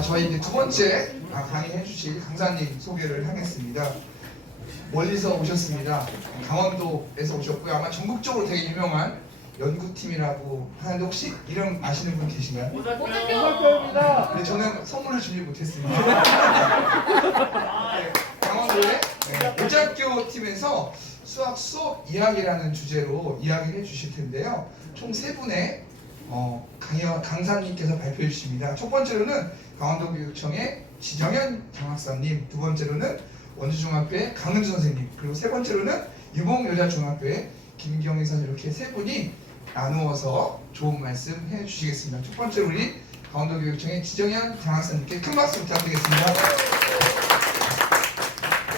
저희 이제 두 번째 강의해 주실 강사님 소개를 하겠습니다. 멀리서 오셨습니다. 강원도에서 오셨고요. 아마 전국적으로 되게 유명한 연구팀이라고 하는데 혹시 이름 아시는 분 계신가요? 오작교입니다. 근데 저는 선물을 준비 못했습니다. 네, 강원도의 오작교 팀에서 수업 이야기라는 주제로 이야기를 해주실 텐데요. 총 세 분의 강사님께서 발표해 주십니다. 첫 번째로는 강원도교육청의 지정현 장학사님, 두 번째로는 원주중학교의 강은주 선생님, 그리고 세 번째로는 유봉여자중학교의 김경희 선생님, 이렇게 세 분이 나누어서 좋은 말씀 해주시겠습니다. 첫 번째로 우리 강원도교육청의 지정현 장학사님께 큰 박수 부탁드리겠습니다.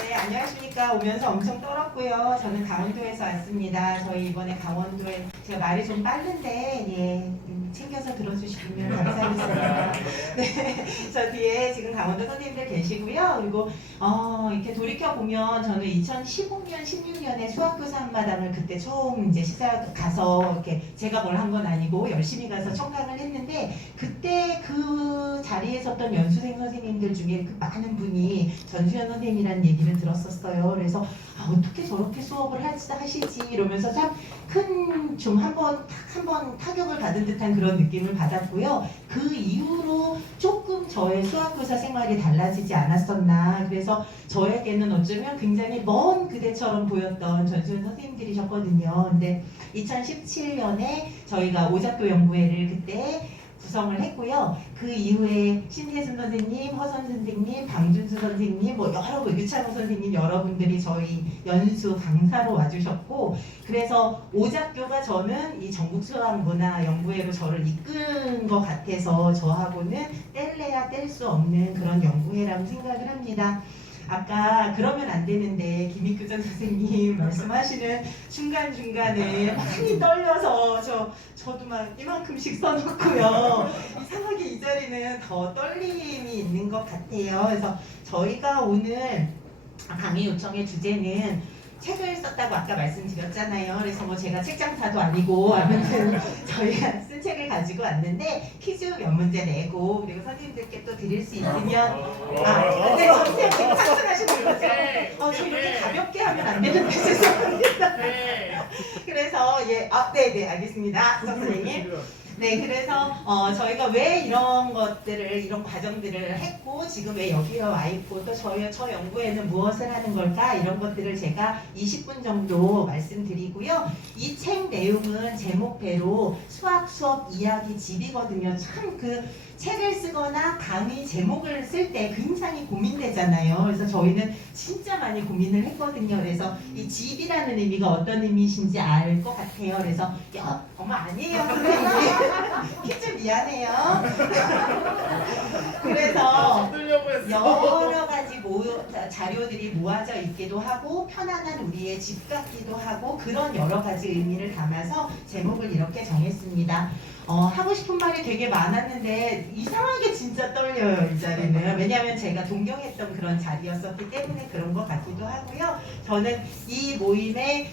네, 안녕하십니까. 오면서 엄청 떨었고요. 저는 강원도에서 왔습니다. 저희 이번에 강원도에 제가 말이 좀 빠른데 챙겨서 들어주시면 감사하겠습니다. 네, 저 뒤에 지금 강원도 선생님들 계시고요. 그리고 이렇게 돌이켜 보면 저는 2015년, 16년에 수학교사 한마당을 그때 처음 이제 시작 가서 이렇게 제가 뭘 한 건 아니고 열심히 가서 청강을 했는데 그때 그 자리에 섰던 연수생 선생님들 중에 그 많은 분이 전수현 선생님이라는 얘기를 들었었어요. 그래서 어떻게 저렇게 수업을 하시지 이러면서 참 큰 좀 한번 타격을 받은 듯한 그런 느낌을 받았고요. 그 이후로 조금 저의 수학교사 생활이 달라지지 않았었나. 그래서 저에게는 어쩌면 굉장히 먼 그대처럼 보였던 전수현 선생님들이셨거든요. 근데 2017년에 저희가 오작교 연구회를 그때 구성을 했고요. 그 이후에 신혜순 선생님, 허선 선생님, 방준수 선생님, 유창호 선생님 여러분들이 저희 연수 강사로 와주셨고, 그래서 오작교가 저는 이 전국수학문화연구회로 저를 이끈 것 같아서 저하고는 뗄래야 뗄 수 없는 그런 연구회라고 생각을 합니다. 아까 그러면 안 되는데 김익규전 선생님 말씀하시는 중간중간에 많이 떨려서 저도 막 이만큼씩 써놓고요. 이상하게 이 자리는 더 떨림이 있는 것 같아요. 그래서 저희가 오늘 강의 요청의 주제는 책을 썼다고 아까 말씀드렸잖아요. 그래서 제가 책장사도 아니고 아무튼 저희가 쓴 책을 가지고 왔는데 퀴즈 몇 문제 내고 그리고 선생님들께 또 드릴 수 있으면 근데 선생님 지금 상승하시는 거죠? 저 이렇게 가볍게 하면 안 되는데 죄송합니다. 그래서 네네 알겠습니다. 선생님. 네, 그래서 저희가 왜 이런 과정들을 했고 지금 왜 여기에 와 있고 또 저 연구에는 무엇을 하는 걸까 이런 것들을 제가 20분 정도 말씀드리고요. 이 책 내용은 제목대로 수학 이야기 집이거든요. 참 그 책을 쓰거나 강의 제목을 쓸 때 굉장히 고민되잖아요. 그래서 저희는 진짜 많이 고민을 했거든요. 그래서 이 집이라는 의미가 어떤 의미이신지 알 것 같아요. 그래서 어머 아니에요 선생님. 퀴즈 미안해요. 그래서 여러 가지 자료들이 모아져 있기도 하고 편안한 우리의 집 같기도 하고 그런 여러 가지 의미를 담아서 제목을 이렇게 정했습니다. 하고 싶은 말이 되게 많았는데 이상하게 진짜 떨려요 이 자리는. 왜냐하면 제가 동경했던 그런 자리였었기 때문에 그런 것 같기도 하고요. 저는 이 모임에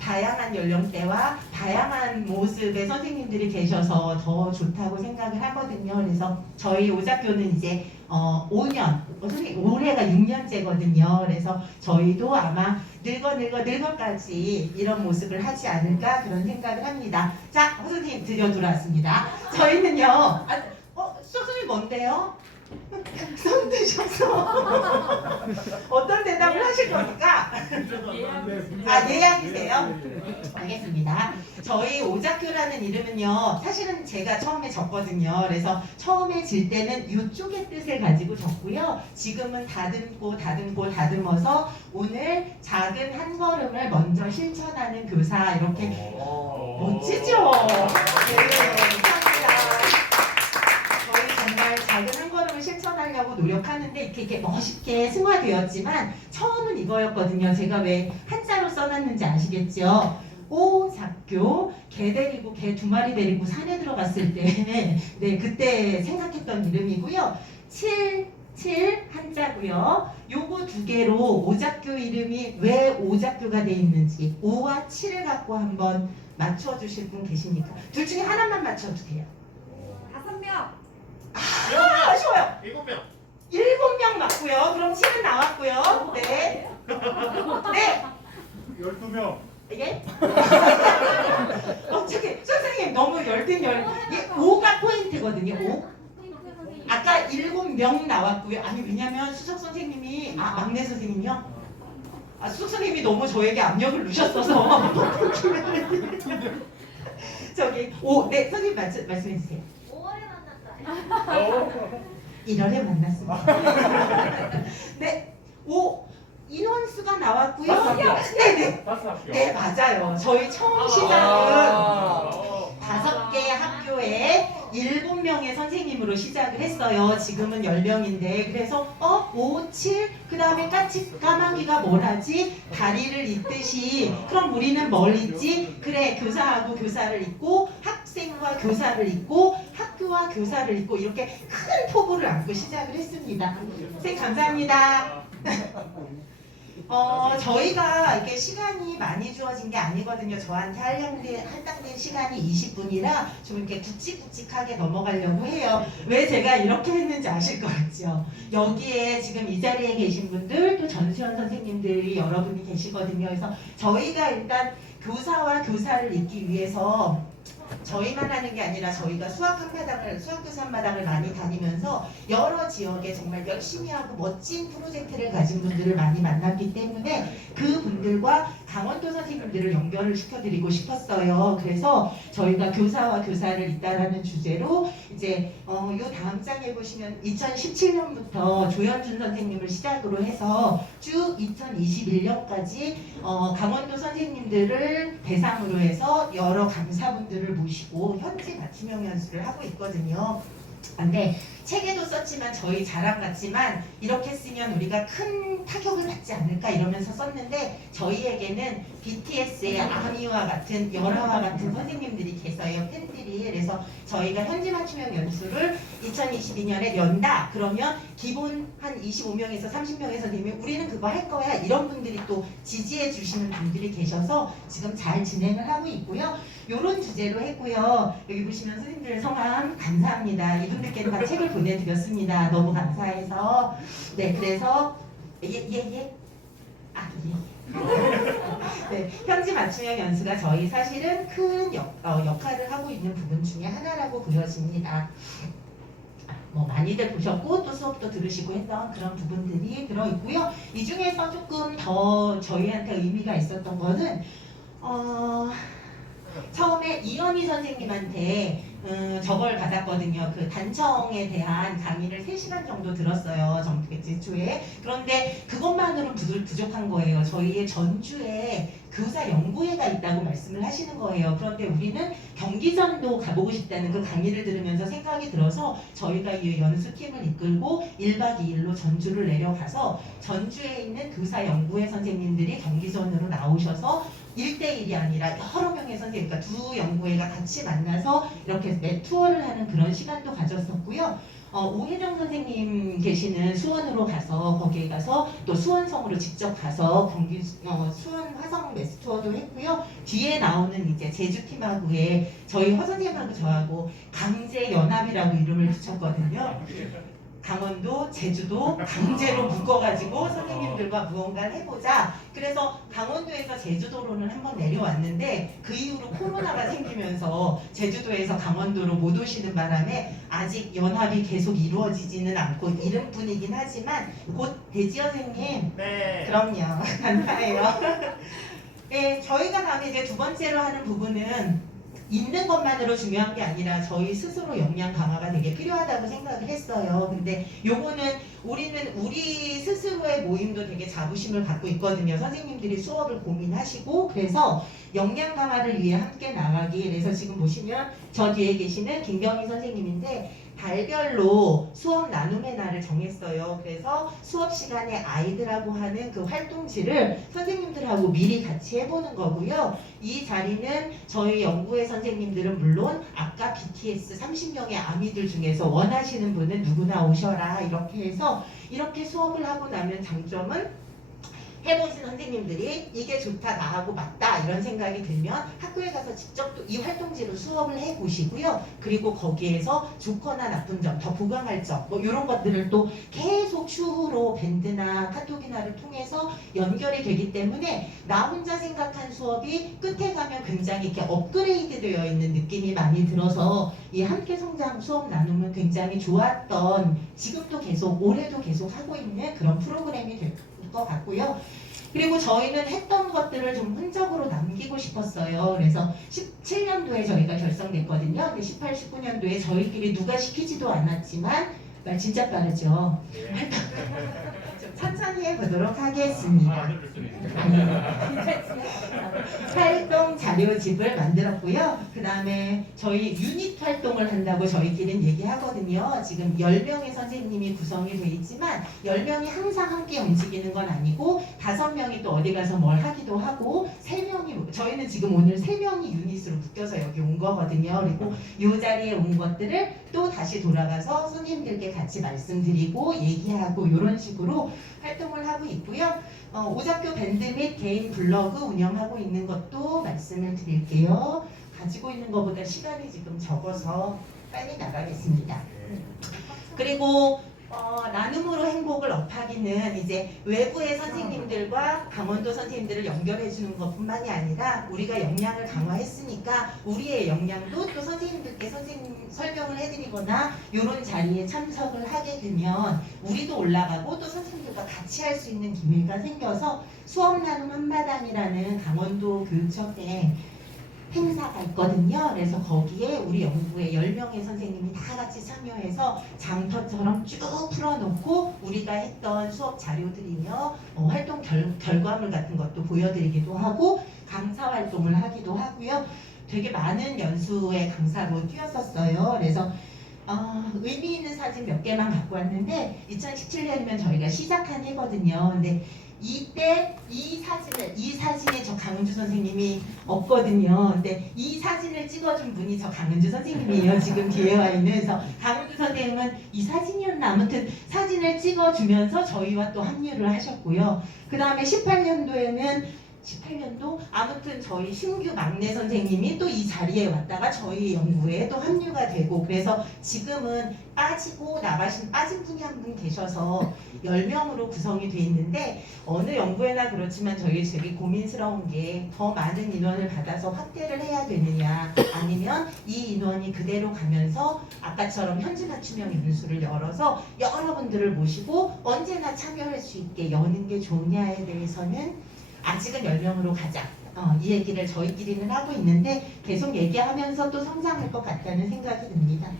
다양한 연령대와 다양한 모습의 선생님들이 계셔서 더 좋다고 생각을 하거든요. 그래서 저희 오작교는 이제 5년, 선생님 올해가 6년째거든요. 그래서 저희도 아마 늙어까지 이런 모습을 하지 않을까 그런 생각을 합니다. 자, 선생님 드디어 돌아왔습니다. 저희는요, 수업이 뭔데요? 손 드셔서 어떤 대답을 하실 겁니까? 예약이세요? 알겠습니다. 저희 오작교라는 이름은요, 사실은 제가 처음에 적거든요. 그래서 처음에 질 때는 이쪽의 뜻을 가지고 적고요. 지금은 다듬어서 오늘 작은 한 걸음을 먼저 실천하는 교사 이렇게 멋지죠? 네, 감사합니다. 저희 정말 작은 한 걸음을 실천하려고 노력하는데 이렇게 멋있게 승화되었지만 처음은 이거였거든요. 제가 왜 한자로 써놨는지 아시겠죠? 오작교, 개 데리고 개 두 마리 데리고 산에 들어갔을 때 그때 생각했던 이름이고요. 7 한자고요. 요거 두 개로 오작교 이름이 왜 오작교가 돼 있는지 5와 7을 갖고 한번 맞춰주실 분 계십니까? 둘 중에 하나만 맞춰주세요. 5명. 아쉬워요. 7명. 7명 맞고요. 그럼 7은 나왔고요. 네. 네. 12명. 예? 저기 선생님 너무 열띤 열. 5가 포인트거든요. 5. 아까 7명 나왔고요. 아니 왜냐면 수석 선생님이 막내 선생님이요. 수석 선생님이 너무 저에게 압력을 넣으셨어서 저기 5. 네 선생님 말씀해 주세요. 5월에 만났다. 1월에 만났습니다. 네. 5. 인원수가 나왔고요. 네네. 네 맞아요. 저희 처음 시작은 5개 학교에 7명의 선생님으로 시작을 했어요. 지금은 10명인데 그래서 5, 7, 그 다음에 까마귀가 뭘 하지? 다리를 잇듯이 그럼 우리는 뭘 잇지? 그래 교사하고 교사를 잇고 학생과 교사를 잇고 학교와 교사를 잇고 이렇게 큰 포부를 안고 시작을 했습니다. 선생님 감사합니다. 저희가 이렇게 시간이 많이 주어진 게 아니거든요. 저한테 할당된 시간이 20분이라 좀 이렇게 굵직굵직하게 넘어가려고 해요. 왜 제가 이렇게 했는지 아실 것 같죠? 여기에 지금 이 자리에 계신 분들 또 전수현 선생님들이 여러분이 계시거든요. 그래서 저희가 일단 교사와 교사를 잇기 위해서 저희만 하는 게 아니라 저희가 수학교사 한마당을 많이 다니면서 여러 지역에 정말 열심히 하고 멋진 프로젝트를 가진 분들을 많이 만났기 때문에 그 분들과 강원도 선생님들을 연결을 시켜드리고 싶었어요. 그래서 저희가 교사와 교사를 잇다라는 주제로 이제 요 다음 장에 보시면 2017년부터 조현준 선생님을 시작으로 해서 쭉 2021년까지 강원도 선생님들을 대상으로 해서 여러 강사분들을 모시고 현지 맞춤형 연수를 하고 있거든요. 근데 책에도 썼지만 저희 자랑 같지만 이렇게 쓰면 우리가 큰 타격을 받지 않을까 이러면서 썼는데 저희에게는 BTS의 아미와 같은 열아와 같은 선생님들이 계세요. 팬들이. 그래서 저희가 현지 맞춤형 연수를 2022년에 연다 그러면 기본 한 25명에서 30명의 선생님이 우리는 그거 할 거야 이런 분들이 또 지지해 주시는 분들이 계셔서 지금 잘 진행을 하고 있고요. 요런 주제로 했고요. 여기 보시면 선생님들 성함 감사합니다. 이분들께는 다 책을 보내드렸습니다. 너무 감사해서. 네, 그래서 예. 네, 현지 맞춤형 연수가 저희 사실은 큰 역할을 하고 있는 부분 중에 하나라고 보여집니다. 뭐 많이들 보셨고 또 수업도 들으시고 했던 그런 부분들이 들어있고요. 이 중에서 조금 더 저희한테 의미가 있었던 거는 처음에 이현희 선생님한테 저걸 받았거든요. 그 단청에 대한 강의를 3시간 정도 들었어요. 정기초에. 그런데 그것만으로는 부족한 거예요. 저희의 전주에 교사 연구회가 있다고 말씀을 하시는 거예요. 그런데 우리는 경기전도 가보고 싶다는 그 강의를 들으면서 생각이 들어서 저희가 이 연수팀을 이끌고 1박 2일로 전주를 내려가서 전주에 있는 교사 연구회 선생님들이 경기전으로 나오셔서 1대1이 아니라 여러 명의 선생님, 그러니까 두 연구회가 같이 만나서 이렇게 매 투어를 하는 그런 시간도 가졌었고요. 오혜정 선생님 계시는 수원으로 가서 거기에 가서 또 수원성으로 직접 가서 수원 화성 메스 투어도 했고요. 뒤에 나오는 이제 제주팀하고의 저희 허 선생님하고 저하고 강제 연합이라고 이름을 붙였거든요. 강원도, 제주도 강제로 묶어가지고 선생님들과 무언가를 해보자. 그래서 강원도에서 제주도로는 한번 내려왔는데 그 이후로 코로나가 생기면서 제주도에서 강원도로 못 오시는 바람에 아직 연합이 계속 이루어지지는 않고 이름뿐이긴 하지만 곧 대지 선생님 네. 그럼요. 감사해요. 네, 저희가 다음에 이제 두 번째로 하는 부분은 있는 것만으로 중요한 게 아니라 저희 스스로 역량 강화가 되게 필요하다고 생각을 했어요. 근데 요거는 우리는 우리 스스로의 모임도 되게 자부심을 갖고 있거든요. 선생님들이 수업을 고민하시고 그래서 역량 강화를 위해 함께 나가기. 그래서 지금 보시면 저 뒤에 계시는 김경희 선생님인데 달별로 수업 나눔의 날을 정했어요. 그래서 수업 시간에 아이들하고 하는 그 활동지를 선생님들하고 미리 같이 해보는 거고요. 이 자리는 저희 연구회 선생님들은 물론 아까 BTS 30명의 아미들 중에서 원하시는 분은 누구나 오셔라 이렇게 해서 이렇게 수업을 하고 나면 장점은 해보신 선생님들이 이게 좋다 나하고 맞다 이런 생각이 들면 학교에 가서 직접 또 이 활동지로 수업을 해보시고요. 그리고 거기에서 좋거나 나쁜 점, 더 보강할 점 뭐 이런 것들을 또 계속 추후로 밴드나 카톡이나를 통해서 연결이 되기 때문에 나 혼자 생각한 수업이 끝에 가면 굉장히 이렇게 업그레이드 되어 있는 느낌이 많이 들어서 이 함께 성장 수업 나눔은 굉장히 좋았던, 지금도 계속 올해도 계속 하고 있는 그런 프로그램이 될 것 같고요. 그리고 저희는 했던 것들을 좀 흔적으로 남기고 싶었어요. 그래서 17년도에 저희가 결성됐거든요. 근데 18, 19년도에 저희끼리 누가 시키지도 않았지만 말 진짜 빠르죠. 좀 천천히 해보도록 하겠습니다. 활동 자료집을 만들었고요. 그 다음에 저희 유닛 활동을 한다고 저희끼리는 얘기하거든요. 지금 10명의 선생님이 구성이 돼 있지만 10명이 항상 함께 움직이는 건 아니고 5명이 또 어디 가서 뭘 하기도 하고 3명이, 저희는 지금 오늘 3명이 유닛으로 묶여서 여기 온 거거든요. 그리고 이 자리에 온 것들을 또 다시 돌아가서 선생님들께 같이 말씀드리고 얘기하고 이런 식으로 활동을 하고 있고요. 오작교 밴드 및 개인 블로그 운영하고 있는 것도 말씀을 드릴게요. 가지고 있는 것보다 시간이 지금 적어서 빨리 나가겠습니다. 그리고 나눔으로 행복을 업하기는 이제 외부의 선생님들과 강원도 선생님들을 연결해 주는 것뿐만이 아니라 우리가 역량을 강화했으니까 우리의 역량도 또 선생님들께 설명을 해드리거나 이런 자리에 참석을 하게 되면 우리도 올라가고 또 선생님들과 같이 할 수 있는 기회가 생겨서 수업 나눔 한마당이라는 강원도 교육청에 행사가 있거든요. 그래서 거기에 우리 연구회 10명의 선생님이 다 같이 참여해서 장터처럼 쭉 풀어놓고 우리가 했던 수업 자료들이며 활동 결과물 같은 것도 보여드리기도 하고 강사 활동을 하기도 하고요. 되게 많은 연수의 강사로 뛰었었어요. 그래서 의미 있는 사진 몇 개만 갖고 왔는데 2017년이면 저희가 시작한 해거든요. 근데 이때 이 사진에 저 강은주 선생님이 없거든요. 근데 이 사진을 찍어준 분이 저 강은주 선생님이에요. 지금 뒤에 와 있는. 그래서 강은주 선생님은 이 사진이었나 아무튼 사진을 찍어주면서 저희와 또 합류를 하셨고요. 그 다음에 18년도 아무튼 저희 신규 막내 선생님이 또 이 자리에 왔다가 저희 연구에 또 합류가 되고, 그래서 지금은 빠지고 나가신 빠진 분이 한 분 계셔서 10명으로 구성이 돼 있는데, 어느 연구회나 그렇지만 저희 되게 고민스러운 게 더 많은 인원을 받아서 확대를 해야 되느냐, 아니면 이 인원이 그대로 가면서 아까처럼 현지 맞춤형 인수를 열어서 여러분들을 모시고 언제나 참여할 수 있게 여는 게 좋냐에 대해서는 아직은 10명으로 가자. 이 얘기를 저희끼리는 하고 있는데 계속 얘기하면서 또 성장할 것 같다는 생각이 듭니다.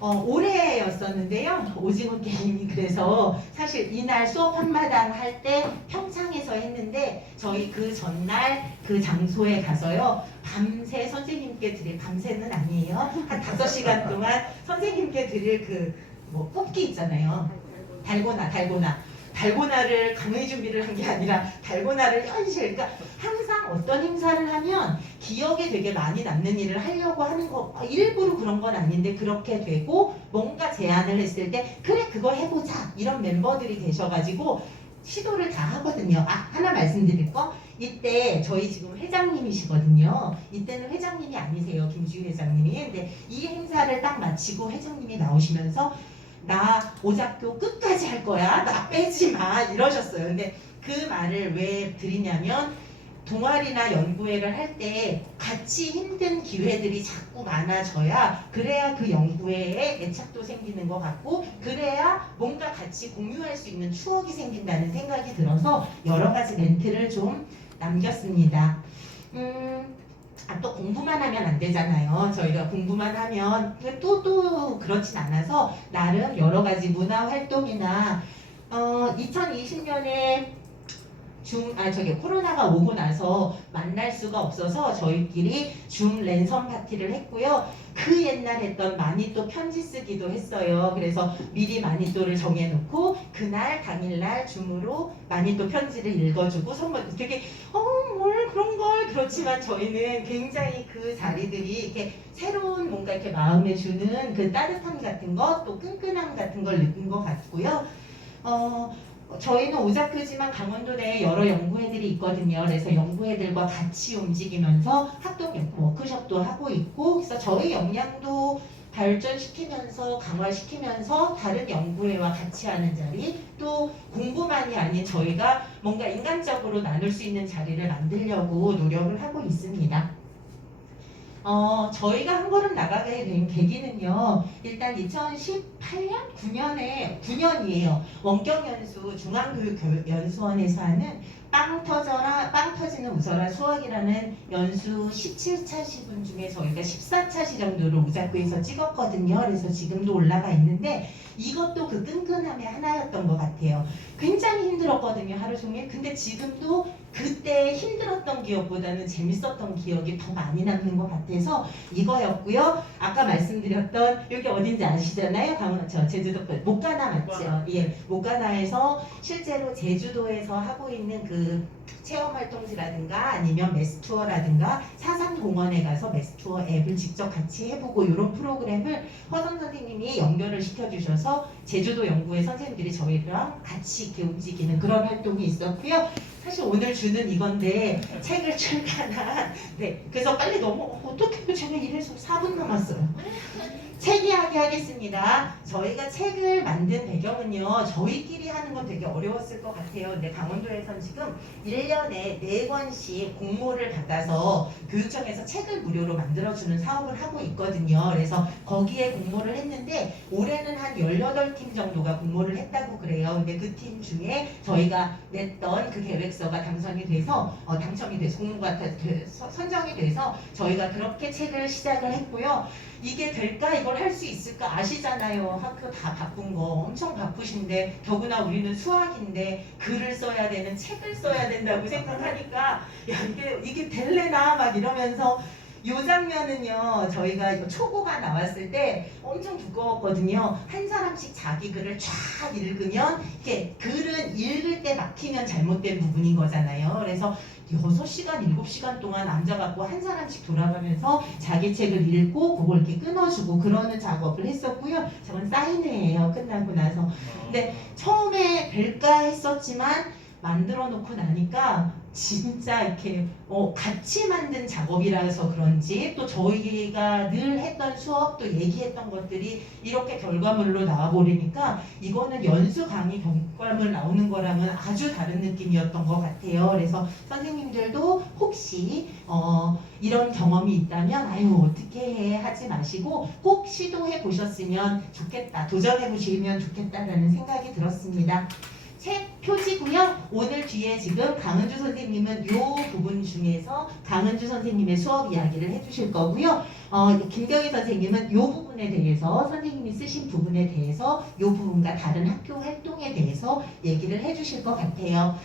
올해였었는데요. 오징어 게임이 그래서 사실 이날 수업 한마당 할 때 평창에서 했는데 저희 그 전날 그 장소에 가서요. 밤새 선생님께 드릴, 밤새는 아니에요. 한 5시간 동안 선생님께 드릴 그 뭐 뽑기 있잖아요. 달고나를 강의 준비를 한 게 아니라 달고나를 현실, 그러니까 항상 어떤 행사를 하면 기억에 되게 많이 남는 일을 하려고 하는 거, 일부러 그런 건 아닌데 그렇게 되고, 뭔가 제안을 했을 때 그래 그거 해보자 이런 멤버들이 계셔가지고 시도를 다 하거든요. 하나 말씀드릴 거, 이때 저희 지금 회장님이시거든요. 이때는 회장님이 아니세요, 김주희 회장님이. 근데 이 행사를 딱 마치고 회장님이 나오시면서 나 오작교 끝까지 할 거야, 나 빼지 마 이러셨어요. 근데 그 말을 왜 드리냐면, 동아리나 연구회를 할 때 같이 힘든 기회들이 자꾸 많아져야, 그래야 그 연구회에 애착도 생기는 것 같고, 그래야 뭔가 같이 공유할 수 있는 추억이 생긴다는 생각이 들어서 여러 가지 멘트를 좀 남겼습니다. 또 공부만 하면 안 되잖아요. 저희가 공부만 하면 또 그렇진 않아서 나름 여러 가지 문화 활동이나 2020년에 코로나가 오고 나서 만날 수가 없어서 저희끼리 줌 랜선 파티를 했고요. 그 옛날 했던 마니또 편지 쓰기도 했어요. 그래서 미리 마니또를 정해놓고 그날 당일날 줌으로 마니또 편지를 읽어주고 선물, 되게 뭘 그런 걸, 그렇지만 저희는 굉장히 그 자리들이 이렇게 새로운 뭔가 이렇게 마음에 주는 그 따뜻함 같은 것, 또 끈끈함 같은 걸 느낀 것 같고요. 저희는 오작교지만 강원도 내에 여러 연구회들이 있거든요. 그래서 연구회들과 같이 움직이면서 합동 워크숍도 하고 있고, 그래서 저희 역량도 발전시키면서 강화시키면서 다른 연구회와 같이 하는 자리, 또 공부만이 아닌 저희가 뭔가 인간적으로 나눌 수 있는 자리를 만들려고 노력을 하고 있습니다. 저희가 한 걸음 나가게 된 계기는요, 일단 2018년? 9년이에요. 원격연수 중앙교육연수원에서 하는 빵 터지는 웃어라 수학이라는 연수 17차 시분 중에 저희가 14차 시 정도를 오작교에서 찍었거든요. 그래서 지금도 올라가 있는데 이것도 그 끈끈함의 하나였던 것 같아요. 굉장히 힘들었거든요, 하루 종일. 근데 지금도 그때 힘들었던 기억보다는 재밌었던 기억이 더 많이 남는 것 같아서 이거였고요. 아까 말씀드렸던 여기 어딘지 아시잖아요? 제주도 목가나 맞죠? 예, 목가나에서 실제로 제주도에서 하고 있는 그 체험활동지라든가 아니면 메스투어라든가 사상공원에 가서 메스투어 앱을 직접 같이 해보고 이런 프로그램을 허선 선생님이 연결을 시켜주셔서 제주도 연구회 선생님들이 저희랑 같이 이렇게 움직이는 그런 활동이 있었고요. 사실 오늘 주는 이건데 책을 출간한 그래서 빨리 어떻게 제가 이래서 4분 남았어요. 책 이야기 하겠습니다. 저희가 책을 만든 배경은요, 저희끼리 하는 건 되게 어려웠을 것 같아요. 근데 강원도에선 지금 1년에 4권씩 공모를 받아서 교육청에서 책을 무료로 만들어주는 사업을 하고 있거든요. 그래서 거기에 공모를 했는데 올해는 한 18팀 정도가 공모를 했다고 그래요. 근데 그 팀 중에 저희가 냈던 그 계획서가 당첨이 돼서 공모가 선정이 돼서 저희가 그렇게 책을 시작을 했고요. 이게 될까? 이걸 할 수 있을까? 아시잖아요. 학교 다 바쁜 거 엄청 바쁘신데 더구나 우리는 수학인데 글을 써야 되는 책을 써야 된다고 생각하니까 야 이게 될래나 막 이러면서 요 장면은요, 저희가 초고가 나왔을 때 엄청 두꺼웠거든요. 한 사람씩 자기 글을 쫙 읽으면 이렇게 글은 읽을 때 막히면 잘못된 부분인 거잖아요. 그래서 6시간, 7시간 동안 앉아갖고 한 사람씩 돌아가면서 자기 책을 읽고 그걸 이렇게 끊어주고 그러는 작업을 했었고요. 저건 사인회예요. 끝나고 나서. 근데 처음에 될까 했었지만 만들어 놓고 나니까 진짜 이렇게 같이 만든 작업이라서 그런지 또 저희가 늘 했던 수업 또 얘기했던 것들이 이렇게 결과물로 나와버리니까 이거는 연수 강의 결과물 나오는 거랑은 아주 다른 느낌이었던 것 같아요. 그래서 선생님들도 혹시 이런 경험이 있다면 아유 어떻게 해 하지 마시고 꼭 시도해 보셨으면 좋겠다, 도전해 보시면 좋겠다라는 생각이 들었습니다. 책 표지고요. 오늘 뒤에 지금 강은주 선생님은 요 부분 중에서 강은주 선생님의 수업 이야기를 해주실 거고요. 김경희 선생님은 요 부분에 대해서 선생님이 쓰신 부분에 대해서 요 부분과 다른 학교 활동에 대해서 얘기를 해주실 것 같아요.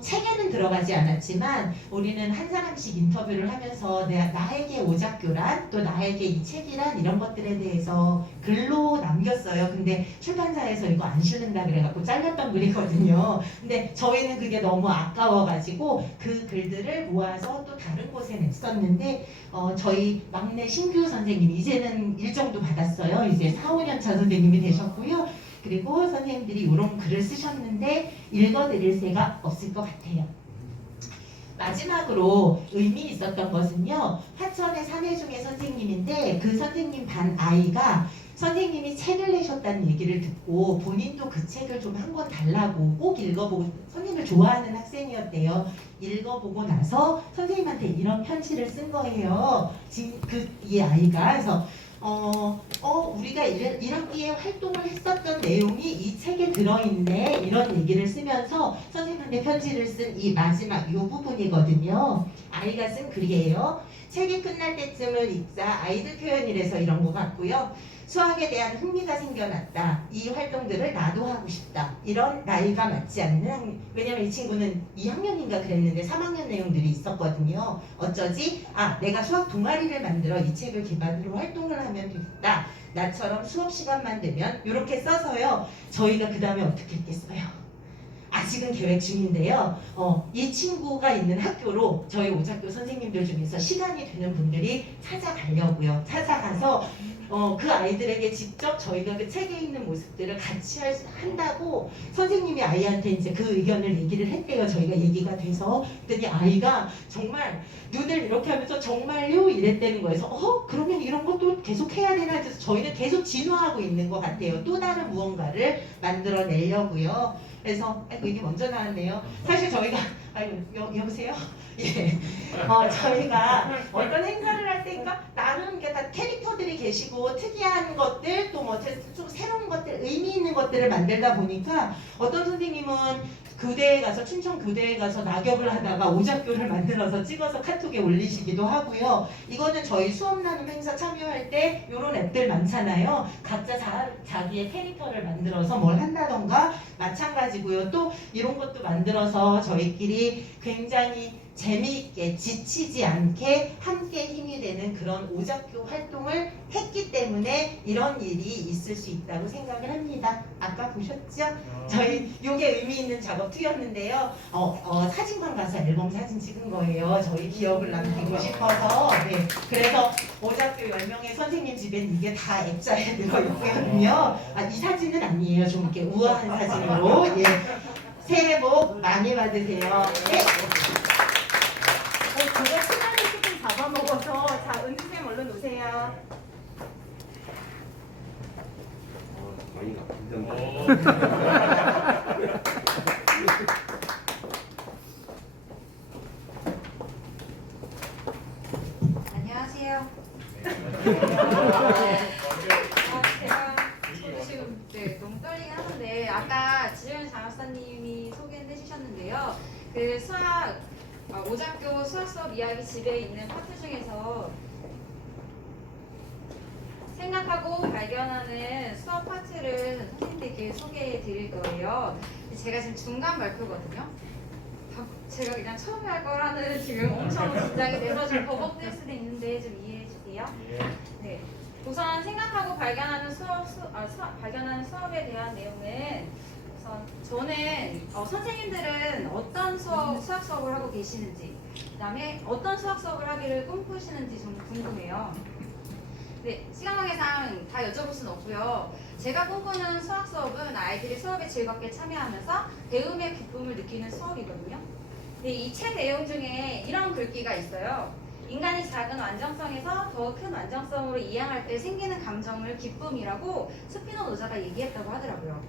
책에는 들어가지 않았지만 우리는 한 사람씩 인터뷰를 하면서 나에게 오작교란 또 나에게 이 책이란 이런 것들에 대해서 글로 남겼어요. 근데 출판사에서 이거 안 실른다 그래갖고 잘렸던 글이거든요. 근데 저희는 그게 너무 아까워가지고 그 글들을 모아서 또 다른 곳에 냈었는데 저희 막내 신규 선생님 이제는 일정도 받았어요. 이제 4, 5년 차 선생님이 되셨고요. 그리고 선생님들이 이런 글을 쓰셨는데 읽어드릴 새가 없을 것 같아요. 마지막으로 의미 있었던 것은요. 화천의 사내 중에 선생님인데 그 선생님 반 아이가 선생님이 책을 내셨다는 얘기를 듣고 본인도 그 책을 좀 한 권 달라고 꼭 읽어보고 선생님을 좋아하는 학생이었대요. 읽어보고 나서 선생님한테 이런 편지를 쓴 거예요. 지금 이 아이가 그래서 우리가 1학기에 활동을 했었던 내용이 이 책에 들어있네 이런 얘기를 쓰면서 선생님한테 편지를 쓴 이 마지막 요 부분이거든요. 아이가 쓴 글이에요. 책이 끝날 때쯤을 읽자 아이들 표현이라서 이런 것 같고요. 수학에 대한 흥미가 생겨났다. 이 활동들을 나도 하고 싶다. 이런 나이가 맞지 않는, 왜냐면 이 친구는 2학년인가 그랬는데 3학년 내용들이 있었거든요. 어쩌지? 내가 수학 동아리를 만들어 이 책을 기반으로 활동을 하면 되겠다. 나처럼 수업 시간만 되면 이렇게 써서요. 저희가 그 다음에 어떻게 했겠어요? 아직은 계획 중인데요. 이 친구가 있는 학교로 저희 오작교 선생님들 중에서 시간이 되는 분들이 찾아가려고요. 찾아가서 그 아이들에게 직접 저희가 그 책에 있는 모습들을 같이 한다고 선생님이 아이한테 이제 그 의견을 얘기를 했대요. 저희가 얘기가 돼서 그랬더니 아이가 정말 눈을 이렇게 하면서 정말요? 이랬다는 거에서 그러면 이런 것도 계속 해야 되나 해서 저희는 계속 진화하고 있는 것 같아요. 또 다른 무언가를 만들어내려고요. 그래서 이게 먼저 나왔네요. 사실 저희가 여보세요? 예. 저희가 어떤 행사를 할 때니까 나름 이게 다 캐릭터들이 계시고 특이한 것들 또 뭐 좀 새로운 것들 의미 있는 것들을 만들다 보니까 어떤 선생님은 교대에 가서 춘천 교대에 가서 낙엽을 하다가 오작교를 만들어서 찍어서 카톡에 올리시기도 하고요. 이거는 저희 수업 나눔 행사 참여할 때 이런 앱들 많잖아요. 각자 자기의 캐릭터를 만들어서 뭘 한다던가 마찬가지고요. 또 이런 것도 만들어서 저희끼리 굉장히 재미있게 지치지 않게 함께 힘이 되는 그런 오작교 활동을 했기 때문에 이런 일이 있을 수 있다고 생각을 합니다. 아까 보셨죠? 저희 요게 의미 있는 작업 투였는데요. 사진관 가서 앨범 사진 찍은 거예요. 저희 기억을 남기고 싶어서. 네. 그래서 오작교 10명의 선생님 집엔 이게 다 액자에 들어있거든요. 이 사진은 아니에요. 좀 이렇게 우아한 사진으로. 예. 새해 복 많이 받으세요. 네. 제가 시간을 조금 잡아먹어서 자 은주쌤 얼른 오세요. 많이 안녕하세요. 제가 저도 지금 너무 떨리긴 하는데 아까 지현 장학사님이 소개해 주셨는데요. 그 수학 오작교 수학 수업 이야기 집에 있는 파트 중에서 생각하고 발견하는 수업 파트를 선생님들께 소개해 드릴 거예요. 제가 지금 중간 발표거든요. 제가 그냥 처음에 할 거라는 지금 엄청 긴장이 돼서 좀 버벅될 수도 있는데 좀 이해해 주세요. 네. 우선 생각하고 발견하는 발견하는 수업에 대한 내용은 우선 저는 선생님들은 어떤 수학 수업을 하고 계시는지, 그다음에 어떤 수학 수업을 하기를 꿈꾸시는지 좀 궁금해요. 네, 시간 관계상 다 여쭤볼 수는 없고요. 제가 꿈꾸는 수학 수업은 아이들이 수업에 즐겁게 참여하면서 배움의 기쁨을 느끼는 수업이거든요. 네, 이 책 내용 중에 이런 글귀가 있어요. 인간이 작은 완전성에서 더 큰 완전성으로 이양할 때 생기는 감정을 기쁨이라고 스피노자가 얘기했다고 하더라고요.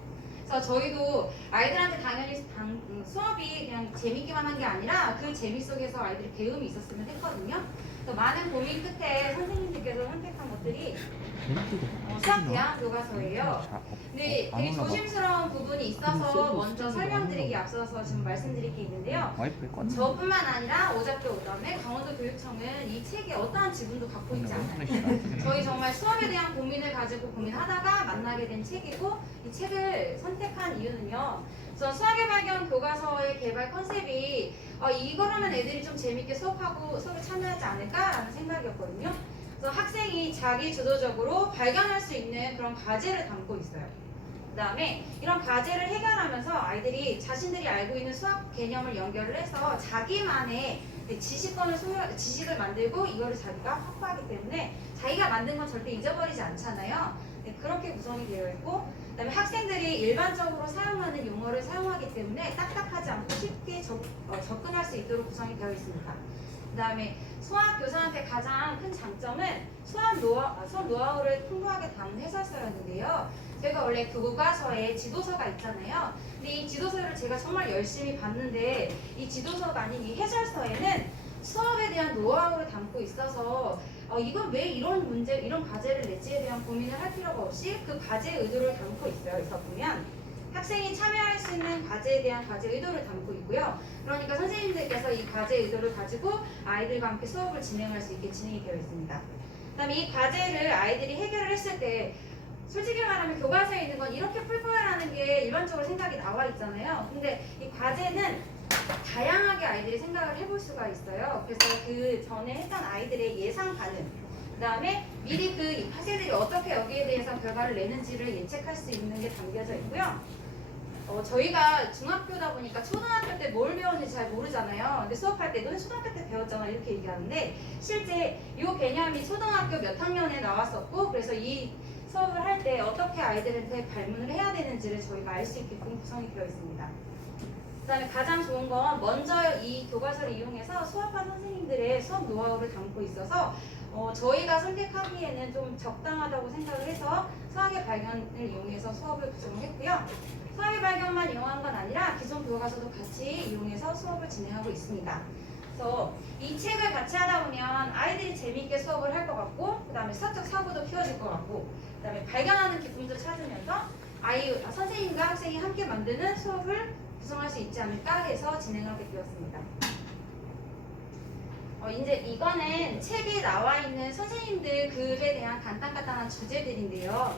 그래서 저희도 아이들한테 당연히 수업이 그냥 재밌기만 한 게 아니라 그 재미 속에서 아이들이 배움이 있었으면 했거든요. 많은 고민 끝에 선생님들께서 선택한 것들이 수학 대학 교과서예요. 근데 되게 조심스러운 부분이 있어서 먼저 설명드리기 앞서서 지금 말씀드릴 게 있는데요. 저뿐만 아니라 오작교 그다음에 강원도 교육청은 이 책에 어떠한 지분도 갖고 있지 않아요. 저희 정말 수업에 대한 고민을 가지고 고민하다가 만나게 된 책이고 이 책을 선택한 이유는요. 우선 수학의 발견 교과서의 개발 컨셉이 이거라면 애들이 좀 재밌게 수업에 참여하지 않을까라는 생각이었거든요. 그래서 학생이 자기 주도적으로 발견할 수 있는 그런 과제를 담고 있어요. 그 다음에 이런 과제를 해결하면서 아이들이 자신들이 알고 있는 수학 개념을 연결을 해서 자기만의 지식을 만들고 이거를 자기가 확보하기 때문에 자기가 만든 건 절대 잊어버리지 않잖아요. 네, 그렇게 구성이 되어 있고 그다음에 학생들이 일반적으로 사용하는 용어를 사용하기 때문에 딱딱하지 않고 쉽게 접근할 수 있도록 구성이 되어 있습니다. 그다음에 수학 교사한테 가장 큰 장점은 수학 노하우를 풍부하게 담은 해설서였는데요. 제가 원래 교과서에 지도서가 있잖아요. 근데 이 지도서를 제가 정말 열심히 봤는데 이 지도서가 아닌 이 해설서에는 수업에 대한 노하우를 담고 있어서 이건 왜 이런 과제를 냈지에 대한 고민을 할 필요가 없이 그 과제의 의도를 담고 있어요. 그래서 보면 학생이 참여할 수 있는 과제에 대한 과제 의도를 담고 있고요. 그러니까 선생님들께서 이 과제 의도를 가지고 아이들과 함께 수업을 진행할 수 있게 진행이 되어 있습니다. 그다음에 이 과제를 아이들이 해결을 했을 때 솔직히 말하면 교과서에 있는 건 이렇게 풀 거야라는 게 일반적으로 생각이 나와 있잖아요. 근데 이 과제는 다양하게 아이들이 생각을 해볼 수가 있어요. 그래서 그 전에 했던 아이들의 예상 반응, 그 다음에 미리 그 학생들이 어떻게 여기에 대해서 결과를 내는지를 예측할 수 있는 게 담겨져 있고요. 저희가 중학교다 보니까 초등학교 때 뭘 배웠는지 잘 모르잖아요. 근데 수업할 때 너는 초등학교 때 배웠잖아 이렇게 얘기하는데 실제 이 개념이 초등학교 몇 학년에 나왔었고 그래서 이 수업을 할 때 어떻게 아이들한테 발문을 해야 되는지를 저희가 알 수 있게끔 구성이 되어 있습니다. 그다음에 가장 좋은 건 먼저 이 교과서를 이용해서 수업한 선생님들의 수업 노하우를 담고 있어서 저희가 선택하기에는 좀 적당하다고 생각을 해서 수학의 발견을 이용해서 수업을 구성을 했고요. 수학의 발견만 이용한 건 아니라 기존 교과서도 같이 이용해서 수업을 진행하고 있습니다. 그래서 이 책을 같이 하다 보면 아이들이 재미있게 수업을 할 것 같고 그 다음에 수학적 사고도 키워질 것 같고 그 다음에 발견하는 기쁨도 찾으면서 선생님과 학생이 함께 만드는 수업을 구성할 수 있지 않을까 해서 진행하게 되었습니다. 이제 이거는 책에 나와 있는 선생님들 글에 대한 간단한 주제들인데요.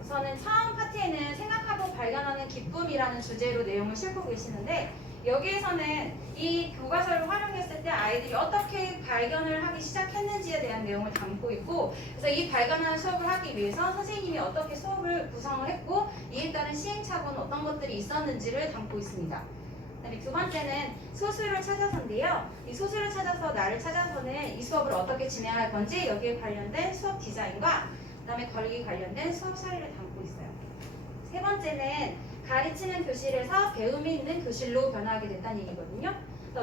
우선은 처음 파트에는 생각하고 발견하는 기쁨이라는 주제로 내용을 싣고 계시는데 여기에서는 이 교과서를 활용했을 때 아이들이 어떻게 발견을 하기 시작했는지에 대한 내용을 담고 있고 그래서 이 발견하는 수업을 하기 위해서 선생님이 어떻게 수업을 구성을 했고 이에 따른 시행착오는 어떤 것들이 있었는지를 담고 있습니다. 그다음에 두 번째는 소수를 찾아서인데요. 이 소수를 찾아서 나를 찾아서는 이 수업을 어떻게 진행할 건지 여기에 관련된 수업 디자인과 그다음에 권리 관련된 수업 사례를 담고 있어요. 세 번째는 가르치는 교실에서 배움이 있는 교실로 변화하게 됐다는 얘기거든요.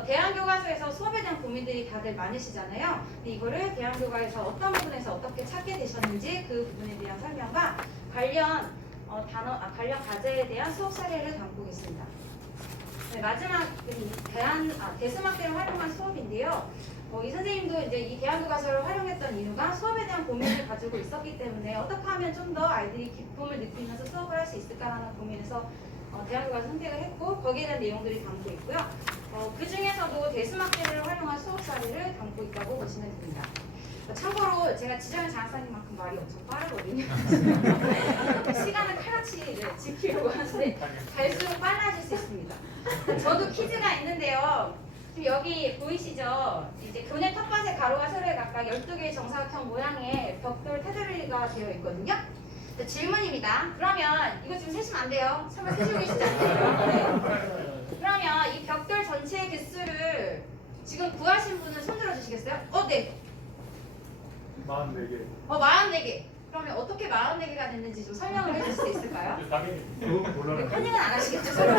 대한교과서에서 수업에 대한 고민들이 다들 많으시잖아요. 근데 이거를 대한교과에서 어떤 부분에서 어떻게 찾게 되셨는지 그 부분에 대한 설명과 관련 관련 과제에 대한 수업 사례를 담고 있습니다. 네, 마지막 대수막대를 활용한 수업인데요. 이 선생님도 이제 이 대한교과서를 활용했던 이유가 수업에 대한 고민을 가지고 있었기 때문에 어떻게 하면 좀 더 아이들이 기쁨을 느끼면서 수업을 할 수 있을까라는 고민에서 대한교과서 선택을 했고 거기에 대한 내용들이 담고 있고요. 그 중에서도 대수막대를 활용한 수업 사례를 담고 있다고 보시면 됩니다. 참고로 제가 지정현 장학사님만큼 말이 엄청 빠르거든요. 시간을 칼같이 지키려고 하는데 갈수록 빨라질 수 있습니다. 저도 퀴즈가 있는데요. 지금 여기 보이시죠? 이제 교내 텃밭의 가로와 세로에 각각 12개의 정사각형 모양의 벽돌 테두리가 되어 있거든요. 질문입니다. 그러면 이거 지금 세시면 안 돼요. 설마 세시고 계시지 않나요? 네. 그러면 이 벽돌 전체의 개수를 지금 구하신 분은 손 들어주시겠어요? 네. 44개. 44개. 그러면 어떻게 44개가 됐는지 좀 설명을 해줄 수 있을까요? 컨닝은 안 하시겠죠? 설명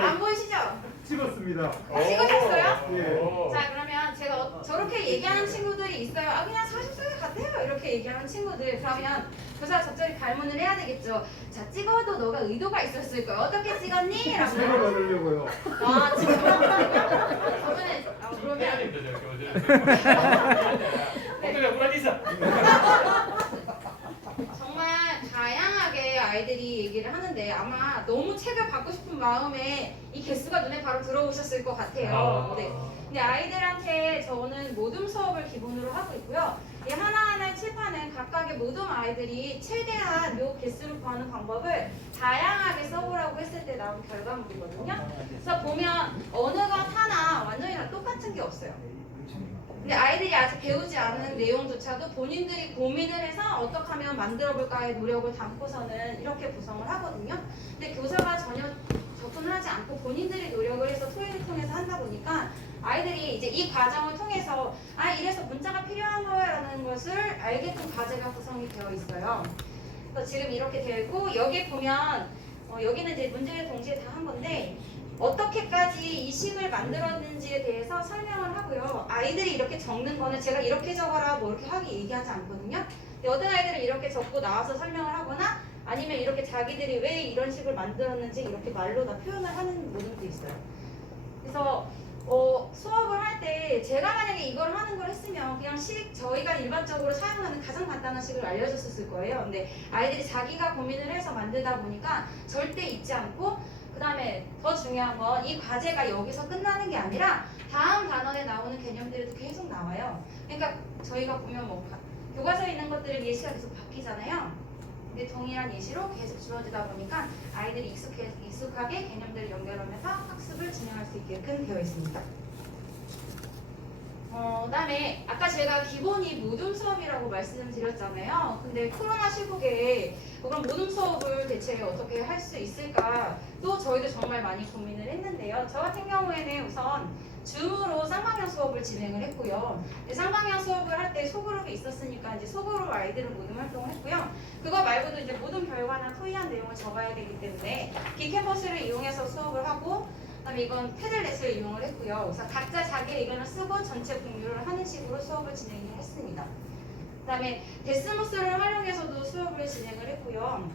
안 보이시죠? 찍었습니다. 찍으셨어요? 예. 자 그러면 제가 저렇게 얘기하는 친구들이 있어요. 그냥 40개 같아요. 이렇게 얘기하는 친구들. 그러면 교사가 적절히 발문을 해야 되겠죠. 자 찍어도 너가 의도가 있었을 거야. 어떻게 찍었니? 라고. 제가 받으려고요. 지금 저번에 그러면 정말 다양하게 아이들이 얘기를 하는데 아마 너무 책을 받고 싶은 마음에 이 개수가 눈에 바로 들어오셨을 것 같아요. 네. 근데 아이들한테 저는 모둠 수업을 기본으로 하고 있고요. 이 하나하나의 칠판은 각각의 모둠 아이들이 최대한 요 개수를 구하는 방법을 다양하게 써보라고 했을 때 나온 결과물이거든요. 그래서 보면 어느 것 하나 완전히 다 똑같은 게 없어요. 근데 아이들이 아직 배우지 않은 내용조차도 본인들이 고민을 해서 어떻게 하면 만들어볼까의 노력을 담고서는 이렇게 구성을 하거든요. 근데 교사가 전혀 접근을 하지 않고 본인들이 노력을 해서 토의를 통해서 한다 보니까 아이들이 이제 이 과정을 통해서 이래서 문자가 필요한 거야라는 것을 알게끔 과제가 구성이 되어 있어요. 그래서 지금 이렇게 되어 있고 여기 보면 여기는 이제 문제를 동시에 다 한 건데 어떻게까지 이 식을 만들었는지에 대해서 설명을 하고요. 아이들이 이렇게 적는 거는 제가 이렇게 적어라 뭐 이렇게 하기 얘기하지 않거든요. 근데 어떤 아이들은 이렇게 적고 나와서 설명을 하거나 아니면 이렇게 자기들이 왜 이런 식을 만들었는지 이렇게 말로 다 표현을 하는 모습도 있어요. 그래서 수업을 할 때 제가 만약에 이걸 하는 걸 했으면 그냥 저희가 일반적으로 사용하는 가장 간단한 식을 알려줬을 거예요. 근데 아이들이 자기가 고민을 해서 만들다 보니까 절대 잊지 않고 그 다음에 더 중요한 건 이 과제가 여기서 끝나는 게 아니라 다음 단원에 나오는 개념들도 계속 나와요. 그러니까 저희가 보면 교과서에 있는 것들을 예시가 계속 바뀌잖아요. 근데 동일한 예시로 계속 주어지다 보니까 아이들이 익숙하게 개념들을 연결하면서 학습을 진행할 수 있게끔 되어 있습니다. 그다음에 아까 제가 기본이 모둠 수업이라고 말씀드렸잖아요. 근데 코로나 시국에 그럼 모든 수업을 대체 어떻게 할 수 있을까? 또 저희도 정말 많이 고민을 했는데요. 저 같은 경우에는 우선 줌으로 쌍방향 수업을 진행을 했고요. 쌍방향 수업을 할 때 소그룹이 있었으니까 이제 소그룹 아이들은 모든 활동을 했고요. 그거 말고도 이제 모든 결과나 토의한 내용을 적어야 되기 때문에 빅캔버스를 이용해서 수업을 하고, 그다음에 이건 패들렛을 이용을 했고요. 그래서 각자 자기 의견을 쓰고 전체 공유를 하는 식으로 수업을 진행을 했습니다. 그다음에 데스모스를 활용해서도 수업을 진행을 했고요.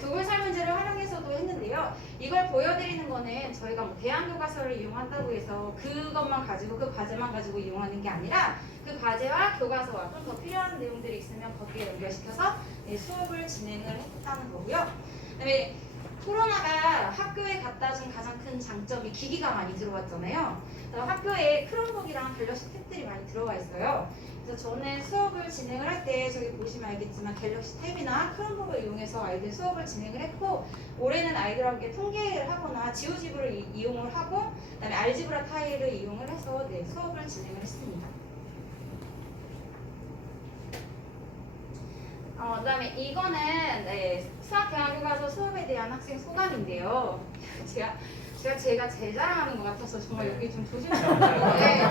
구글 설문지를 활용해서도 했는데요. 이걸 보여드리는 거는 저희가 뭐 대안교과서를 이용한다고 해서 그것만 가지고 그 과제만 가지고 이용하는 게 아니라 그 과제와 교과서와 좀 더 필요한 내용들이 있으면 거기에 연결시켜서 수업을 진행을 했다는 거고요. 그다음에 코로나가 학교에 갖다 준 가장 큰 장점이 기기가 많이 들어왔잖아요. 그래서 학교에 크롬북이랑 갤럭시 탭들이 많이 들어와 있어요. 그래서 저는 수업을 진행을 할 때 저기 보시면 알겠지만 갤럭시 탭이나 크롬북을 이용해서 아이들 수업을 진행을 했고, 올해는 아이들과 함께 통계를 하거나 지오지브를 이용을 하고, 그다음에 알지브라 타일을 이용을 해서 수업을 진행을 했습니다. 그다음에 이거는 수학 대안교과서 수업에 대한 학생 소감인데요. 제가 제일 자랑하는 것 같아서 정말 여기 좀 조심스럽게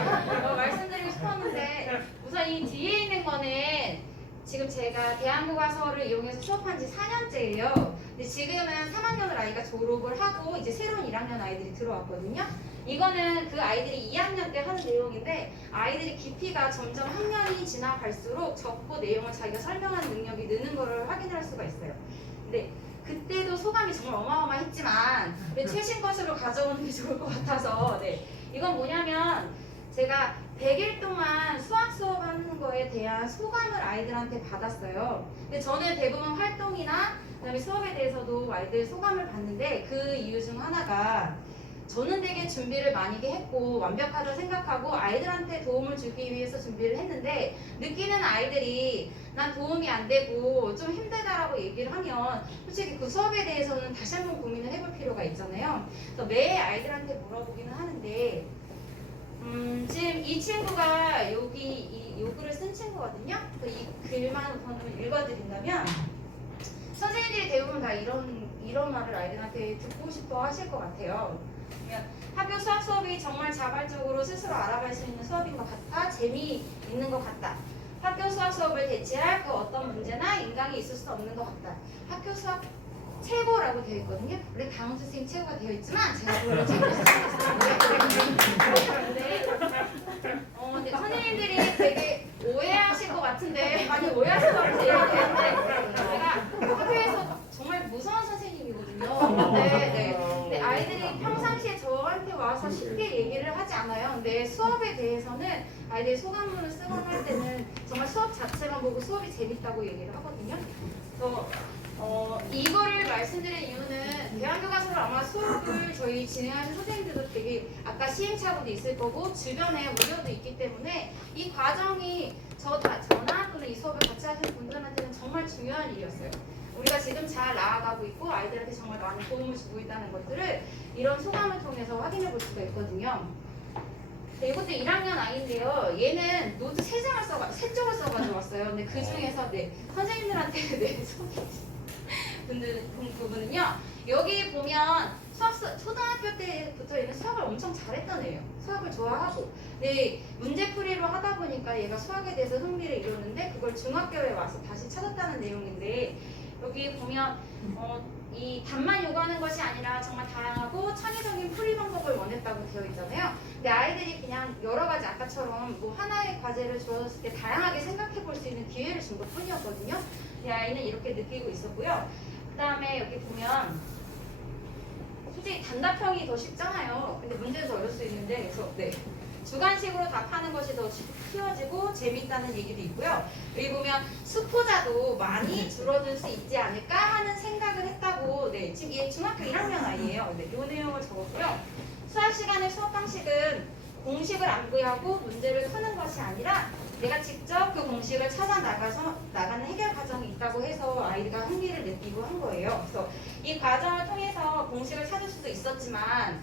말씀드리고 싶었는데, 우선 이 뒤에 있는 거는 지금 제가 대안교과서를 이용해서 수업한 지 4년째예요. 근데 지금은 3학년을 아이가 졸업을 하고 이제 새로운 1학년 아이들이 들어왔거든요. 이거는 그 아이들이 2학년 때 하는 내용인데, 아이들이 깊이가 점점 학년이 지나갈수록 적고 내용을 자기가 설명하는 능력이 느는 거를 확인할 수가 있어요. 근데 그때도 소감이 정말 어마어마했지만 최신 것으로 가져오는 게 좋을 것 같아서, 이건 뭐냐면 제가 100일 동안 수학 수업하는 거에 대한 소감을 아이들한테 받았어요. 근데 저는 대부분 활동이나 그다음에 수업에 대해서도 아이들 소감을 받는데, 그 이유 중 하나가 저는 되게 준비를 많이 했고 완벽하다 생각하고 아이들한테 도움을 주기 위해서 준비를 했는데, 느끼는 아이들이 난 도움이 안 되고 좀 힘들다라고 얘기를 하면 솔직히 그 수업에 대해서는 다시 한번 고민을 해볼 필요가 있잖아요. 그래서 매 아이들한테 물어보기는 하는데, 지금 이 친구가 여기 이 글을 쓴 친구거든요. 이 글만 우선 읽어드린다면, 선생님들이 대부분 다 이런 말을 아이들한테 듣고 싶어 하실 것 같아요. 학교 수학 수업이 정말 자발적으로 스스로 알아갈 수 있는 수업인 것 같아, 재미있는 것 같다. 학교 수학 수업을 대체할 그 어떤 문제나 인강이 있을 수 없는 것 같다. 학교 수학 최고라고 되어 있거든요. 원래 강원 선생님 최고가 되어 있지만 제가 그걸 최고로 근데 선생님들이 되게 오해하실 것 같은데, 많이 오해하실 것 같은데 제가 학교에서 정말 무서운 선생님이거든요. 근데 아이들이 평상시에 저한테 와서 쉽게 얘기를 하지 않아요. 근데 수업에 대해서는 아이들이 소감문을 쓰거나 할 때는 정말 수업 자체만 보고 수업이 재밌다고 얘기를 하거든요. 그래서 이거를 말씀드린 이유는 대안교과서로 아마 수업을 저희 진행하는 선생님들도 되게 아까 시행착오도 있을 거고 주변에 우려도 있기 때문에 이 과정이 저나 또는 이 수업을 같이 하시는 분들한테는 정말 중요한 일이었어요. 우리가 지금 잘 나아가고 있고 아이들한테 정말 많은 도움을 주고 있다는 것들을 이런 소감을 통해서 확인해 볼 수가 있거든요. 이것도 1학년 아이인데요. 얘는 노트 3쪽을 써가지고 왔어요. 근데 그 중에서 선생님들한테 부분은요. 여기 보면 초등학교 때부터 얘는 수학을 엄청 잘했던 애예요. 수학을 좋아하고. 근데 문제풀이로 하다 보니까 얘가 수학에 대해서 흥미를 잃었는데, 그걸 중학교에 와서 다시 찾았다는 내용인데, 여기 보면 이 답만 요구하는 것이 아니라 정말 다양하고 창의적인 풀이 방법을 원했다고 되어 있잖아요. 근데 아이들이 그냥 여러 가지 아까처럼 뭐 하나의 과제를 주어졌을 때 다양하게 생각해 볼 수 있는 기회를 준 것 뿐이었거든요. 이 아이는 이렇게 느끼고 있었고요. 그 다음에 여기 보면 솔직히 단답형이 더 쉽잖아요. 근데 문제는 더 어려울 수 있는데, 그래서 주관식으로 답하는 것이 더 쉬워지고 재밌다는 얘기도 있고요. 여기 보면 수포자도 많이 줄어들 수 있지 않을까 하는 생각을 했다고. 지금 얘 중학교 1학년 아이예요. 이 내용을 적었고요. 수학 시간의 수업 방식은 공식을 안 구하고 문제를 푸는 것이 아니라 내가 직접 그 공식을 찾아 나가는 해결 과정이 있다고 해서 아이가 흥미를 느끼고 한 거예요. 그래서 이 과정을 통해서 공식을 찾을 수도 있었지만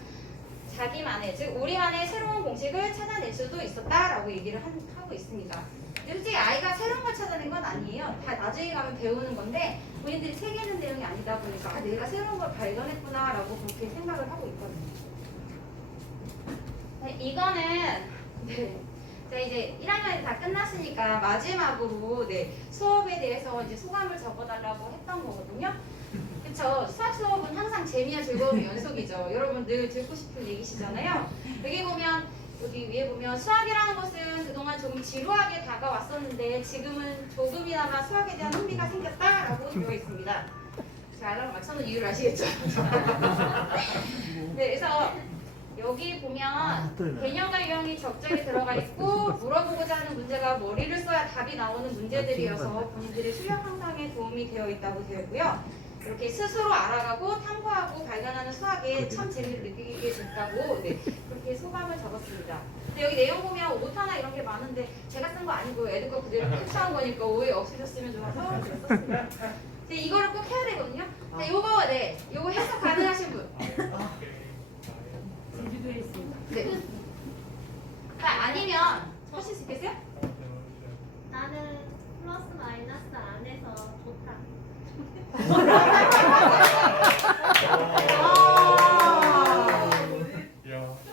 자기만의, 즉 우리만의 새로운 공식을 찾아낼 수도 있었다라고 얘기를 하고 있습니다. 솔직히 아이가 새로운 걸 찾아낸 건 아니에요. 다 나중에 가면 배우는 건데 본인들이 새기는 내용이 아니다 보니까 내가 새로운 걸 발견했구나라고 그렇게 생각을 하고 있거든요. 네, 이거는 자 이제 1학년이 다 끝났으니까 마지막으로 수업에 대해서 이제 소감을 적어달라고 했던 거거든요. 그쵸? 수학 수업은 항상 재미와 즐거움의 연속이죠. 여러분 늘 듣고 싶은 얘기시잖아요. 여기 위에 보면 수학이라는 것은 그동안 좀 지루하게 다가왔었는데 지금은 조금이나마 수학에 대한 흥미가 생겼다라고 되어 있습니다. 제가 알람 맞춰놓은 이유를 아시겠죠? 네, 그래서 여기 보면 개념과 유형이 적절히 들어가 있고 물어보고자 하는 문제가 머리를 써야 답이 나오는 문제들이어서 본인들의 실력 향상에 도움이 되어 있다고 되어 있고요. 이렇게 스스로 알아가고 탐구하고 발견하는 수학에 참 재미를 느끼게 됐다고 그렇게 소감을 적었습니다. 근데 여기 내용 보면 오타나 이런 게 많은데 제가 쓴 거 아니고 애들 거 그대로 캡처한 거니까 오해 없으셨으면 좋아서 제가 썼습니다. 근데 이거를 꼭 해야 되거든요. 자, 요거 해석 가능하신 분? 제주도에 있습니다. 네. 자, 아니면 하실 수 있겠어요? 나는 플러스 마이너스 안에서 좋다.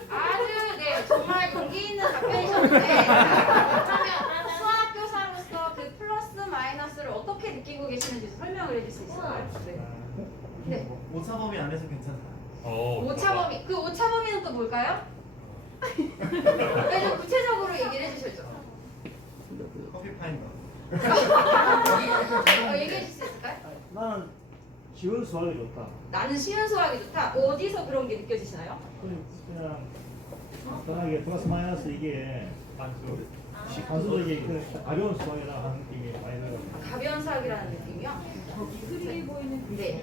아주 정말 동기 있는 답변이셨는데 그러면 수학 교사로서 그 플러스 마이너스를 어떻게 느끼고 계시는지 설명을 해줄 수 있을까요? 네. 오차범위 안에서 괜찮다. 오차범위. 그 오차범위는 또 뭘까요? 네, 좀 구체적으로 얘기를 해주셔야죠. 커피 파인 거. 얘기해 줄 수 있을까요? 나는 쉬운 수학이 좋다. 나는 쉬운 수학이 좋다. 어디서 그런 게 느껴지시나요? 그냥 편하게 플러스 마이너스 이게 단순하게 가벼운 수학이라 하는 느낌이 많이 들어요. 가벼운 수학이라는 느낌이요? 흐리게 보이는 네.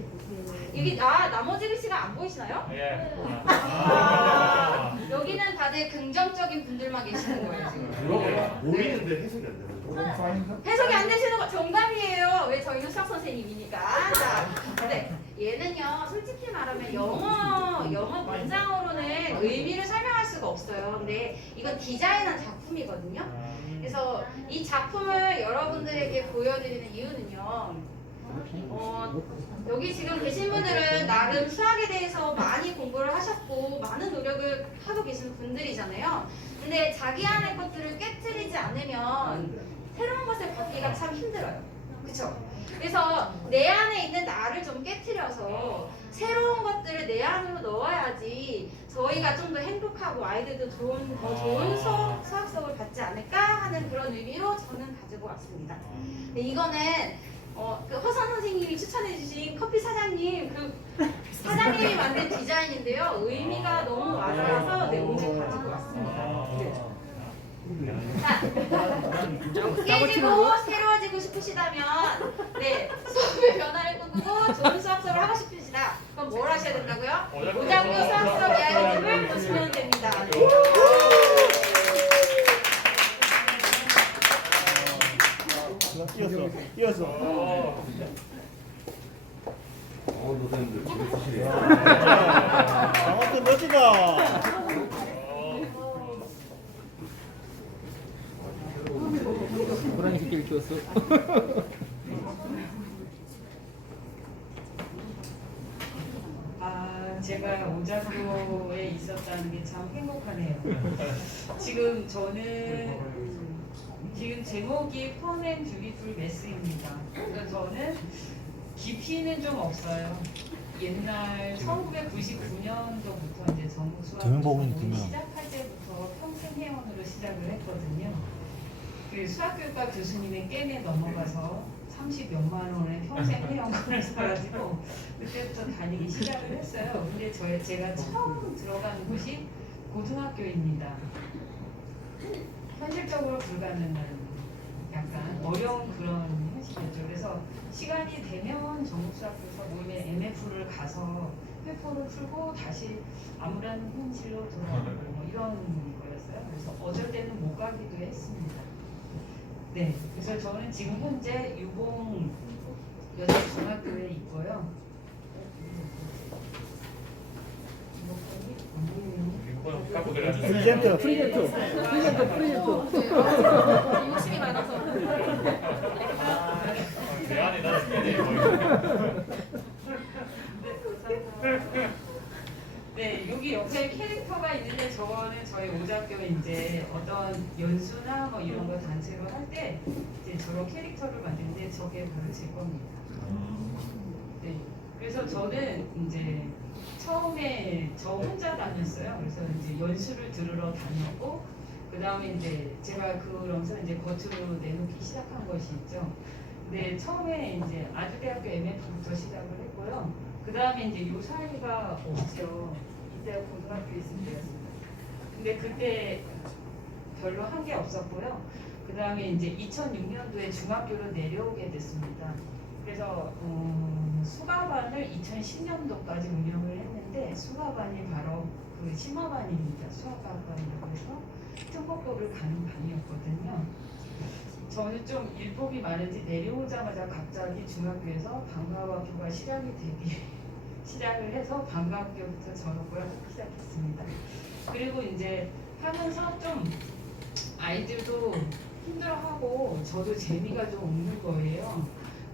여기 나머지 글씨가 안 보이시나요? 예. 여기는 다들 긍정적인 분들만 계시는 거예요 지금. 보이는데 해석이 안 되는 해석이 안 되시는 거 정답이에요. 왜 저희는 수학 선생님이니까. 자, 얘는요 솔직히 말하면 영어 문장으로는 의미를 설명할 수가 없어요. 근데 이건 디자인한 작품이거든요. 그래서 이 작품을 여러분들에게 보여드리는 이유는요. 여기 지금 계신 분들은 나름 수학에 대해서 많이 공부를 하셨고 많은 노력을 하고 계신 분들이잖아요. 근데 자기 안의 것들을 깨트리지 않으면 새로운 것을 받기가 참 힘들어요. 그쵸? 그래서 내 안에 있는 나를 좀 깨트려서 새로운 것들을 내 안으로 넣어야지 저희가 좀 더 행복하고 아이들도 더 좋은 수학 수업을 받지 않을까 하는 그런 의미로 저는 가지고 왔습니다. 근데 이거는 그 허선 선생님이 추천해주신 커피 사장님 사장님이 만든 디자인인데요. 의미가 너무 와닿아서 오늘 가지고 왔습니다. 네. 자, 깨지고 새로워지고 싶으시다면 수업의 변화를 꿈꾸고 좋은 수학 수업을 하고 싶으시다. 그럼 뭘 하셔야 된다고요? 오작교 수학 수업 이야기집을 보시면 됩니다. 이어서. 노선들 재밌으시네요. 아무튼 멋지다. 호랑이 새끼를 키웠어. 제가 오작교에 있었다는 게 참 행복하네요. 지금 저는 지금 제목이 폰 앤 뷰티풀 매스입니다. 그래서 저는 깊이는 좀 없어요. 옛날 1999년도부터 이제 전국 수학 시작할 때부터 평생 회원으로 시작을 했거든요. 그 수학교육과 교수님의 깸에 넘어가서 30몇만 원의 평생 회원권을 사가지고 그때부터 다니기 시작을 했어요. 근데 제가 처음 들어간 곳이 고등학교입니다. 현실적으로 불가능한 약간 어려운 그런 현실이었죠. 그래서 시간이 되면 전국수학교에서 모임에 MF를 가서 회포를 풀고 다시 암울한 현실로 돌아오고 뭐 이런 거였어요. 그래서 어쩔 때는 못 가기도 했습니다. 네, 그래서 저는 지금 현재 유봉 여자중학교에 있고요. 프리젠터. 욕심이 많아서. 저의 캐릭터가 있는데 저는 저희 오작교 이제 어떤 연수나 뭐 이런 거 단체로 할 때 이제 저런 캐릭터를 만드는데 저게 바로 제 겁니다. 네. 그래서 저는 이제 처음에 저 혼자 다녔어요. 그래서 이제 연수를 들으러 다녔고 그 다음에 이제 제가 그러면서 이제 겉으로 내놓기 시작한 것이 있죠. 근데 처음에 이제 아주대학교 MF부터 시작을 했고요. 그 다음에 이제 요 사이가 없죠. 이때가 고등학교에 있을 때였습니다. 근데 그때 별로 한 게 없었고요. 그 다음에 이제 2006년도에 중학교로 내려오게 됐습니다. 그래서 수가반을 2010년도까지 운영을 했는데 수가반이 바로 그 심화반입니다. 수학과반이라고 해서 특목고를 가는 반이었거든요. 저는 좀 일복이 많은지 내려오자마자 갑자기 중학교에서 방과학교가 시작을 해서 방과학교부터 졸업을 하기 시작했습니다. 그리고 이제 하면서 좀 아이들도 힘들어하고 저도 재미가 좀 없는 거예요.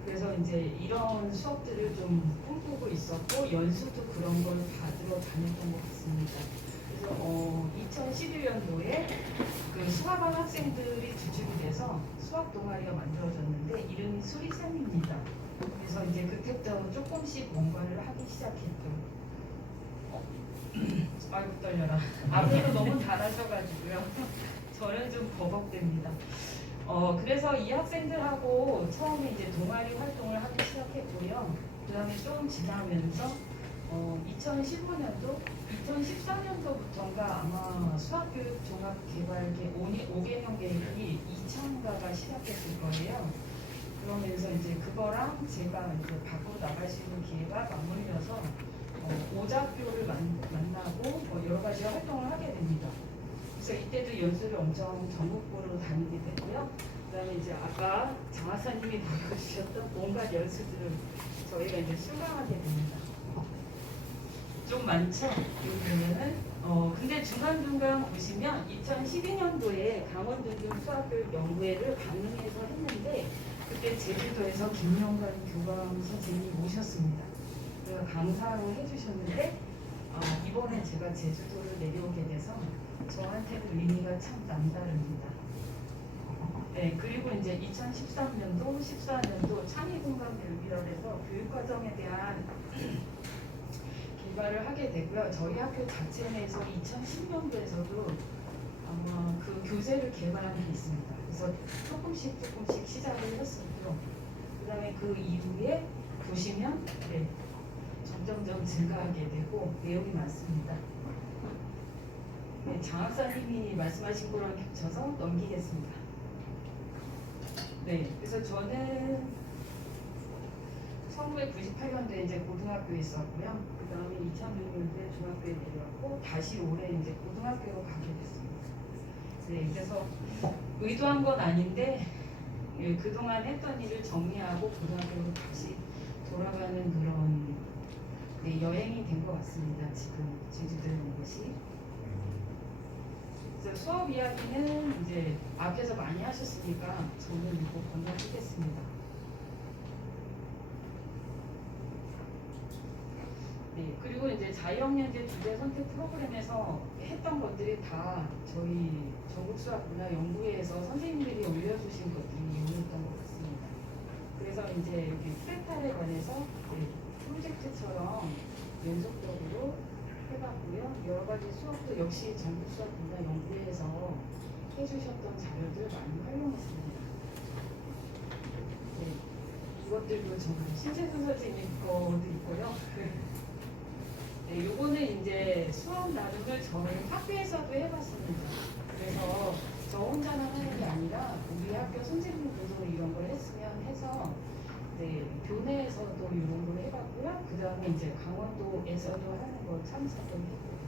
그래서 이제 이런 수업들을 좀 꿈꾸고 있었고 연수도 그런 걸 받으러 다녔던 것 같습니다. 그래서 2011년도에 그 수학반 학생들이 주축이 돼서 수학 동아리가 만들어졌는데 이름이 수리쌤입니다. 그래서 이제 그때부터 조금씩 뭔가를 하기 시작했죠. 아이고 떨려라. 앞으로 너무 잘하셔가지고요. 저는 좀 버벅됩니다. 그래서 이 학생들하고 처음에 이제 동아리 활동을 하기 시작했고요. 그 다음에 좀 지나면서 2015년도, 2014년도부터인가 아마 수학교육 종합개발 5개년 계획이 2차인가가 시작했을 거예요. 그러면서 이제 그거랑 제가 이제 밖으로 나갈 수 있는 기회가 맞물려서 오작교를 만나고 여러 가지 활동을 하게 됩니다. 그래서 이때도 연수를 엄청 전국구로 다니게 되고요. 그다음에 이제 아까 장하사님이 보여주셨던 온갖 연수들을 저희가 이제 수강하게 됩니다. 좀 많죠? 여기 보면은 근데 중간중간 보시면 2012년도에 강원중등 수학교육 연구회를 강릉에서 했는데 그때 제주도에서 김영관 교감 선생님이 오셨습니다. 그래서 강사로 해주셨는데 이번에 제가 제주도를 내려오게 돼서 저한테는 의미가 참 남다릅니다. 네, 그리고 이제 2013년도, 14년도 창의공간교육이라고 해서 교육과정에 대한 개발을 하게 되고요. 저희 학교 자체 내에서 2010년도에서도 아마 그 교재를 개발한 게 있습니다. 그래서 조금씩 시작을 했었고요. 그 다음에 그 이후에 보시면 네, 점점점 증가하게 되고 내용이 많습니다. 네, 장학사님이 말씀하신 거랑 겹쳐서 넘기겠습니다. 네, 그래서 저는 1998년도에 이제 고등학교에 있었고요. 그 다음에 2006년도에 중학교에 내려왔고 다시 올해 이제 고등학교로 가게 됐습니다. 네, 그래서 의도한 건 아닌데 그동안 했던 일을 정리하고 고등학교로 다시 돌아가는 그런 네, 여행이 된 것 같습니다. 지금 제주도에 온 것이. 그래서 수업 이야기는 이제 앞에서 많이 하셨으니까 저는 이거 건너뛰겠습니다. 네, 그리고 이제 자유학년제 주제 선택 프로그램에서 했던 것들이 다 저희 전국수학문화연구회에서 선생님들이 올려주신 것들이 이용했던 것 같습니다. 그래서 이제 여기 프레탈에 관해서 프로젝트처럼 연속적으로 해봤고요. 여러 가지 수업도 역시 전국수학문화연구회에서 해주셨던 자료들 많이 활용했습니다. 네, 이것들도 정말 신세준 선생님 거도 있고요. 네, 요거는 이제 수업 나눔을 저희 학교에서도 해봤습니다. 그래서 저 혼자만 하는 게 아니라 우리 학교 선생님들도 이런 걸 했으면 해서 네, 교내에서도 이런 걸 해봤고요. 그 다음에 이제 강원도에서도 하는 거 참석을 했고요.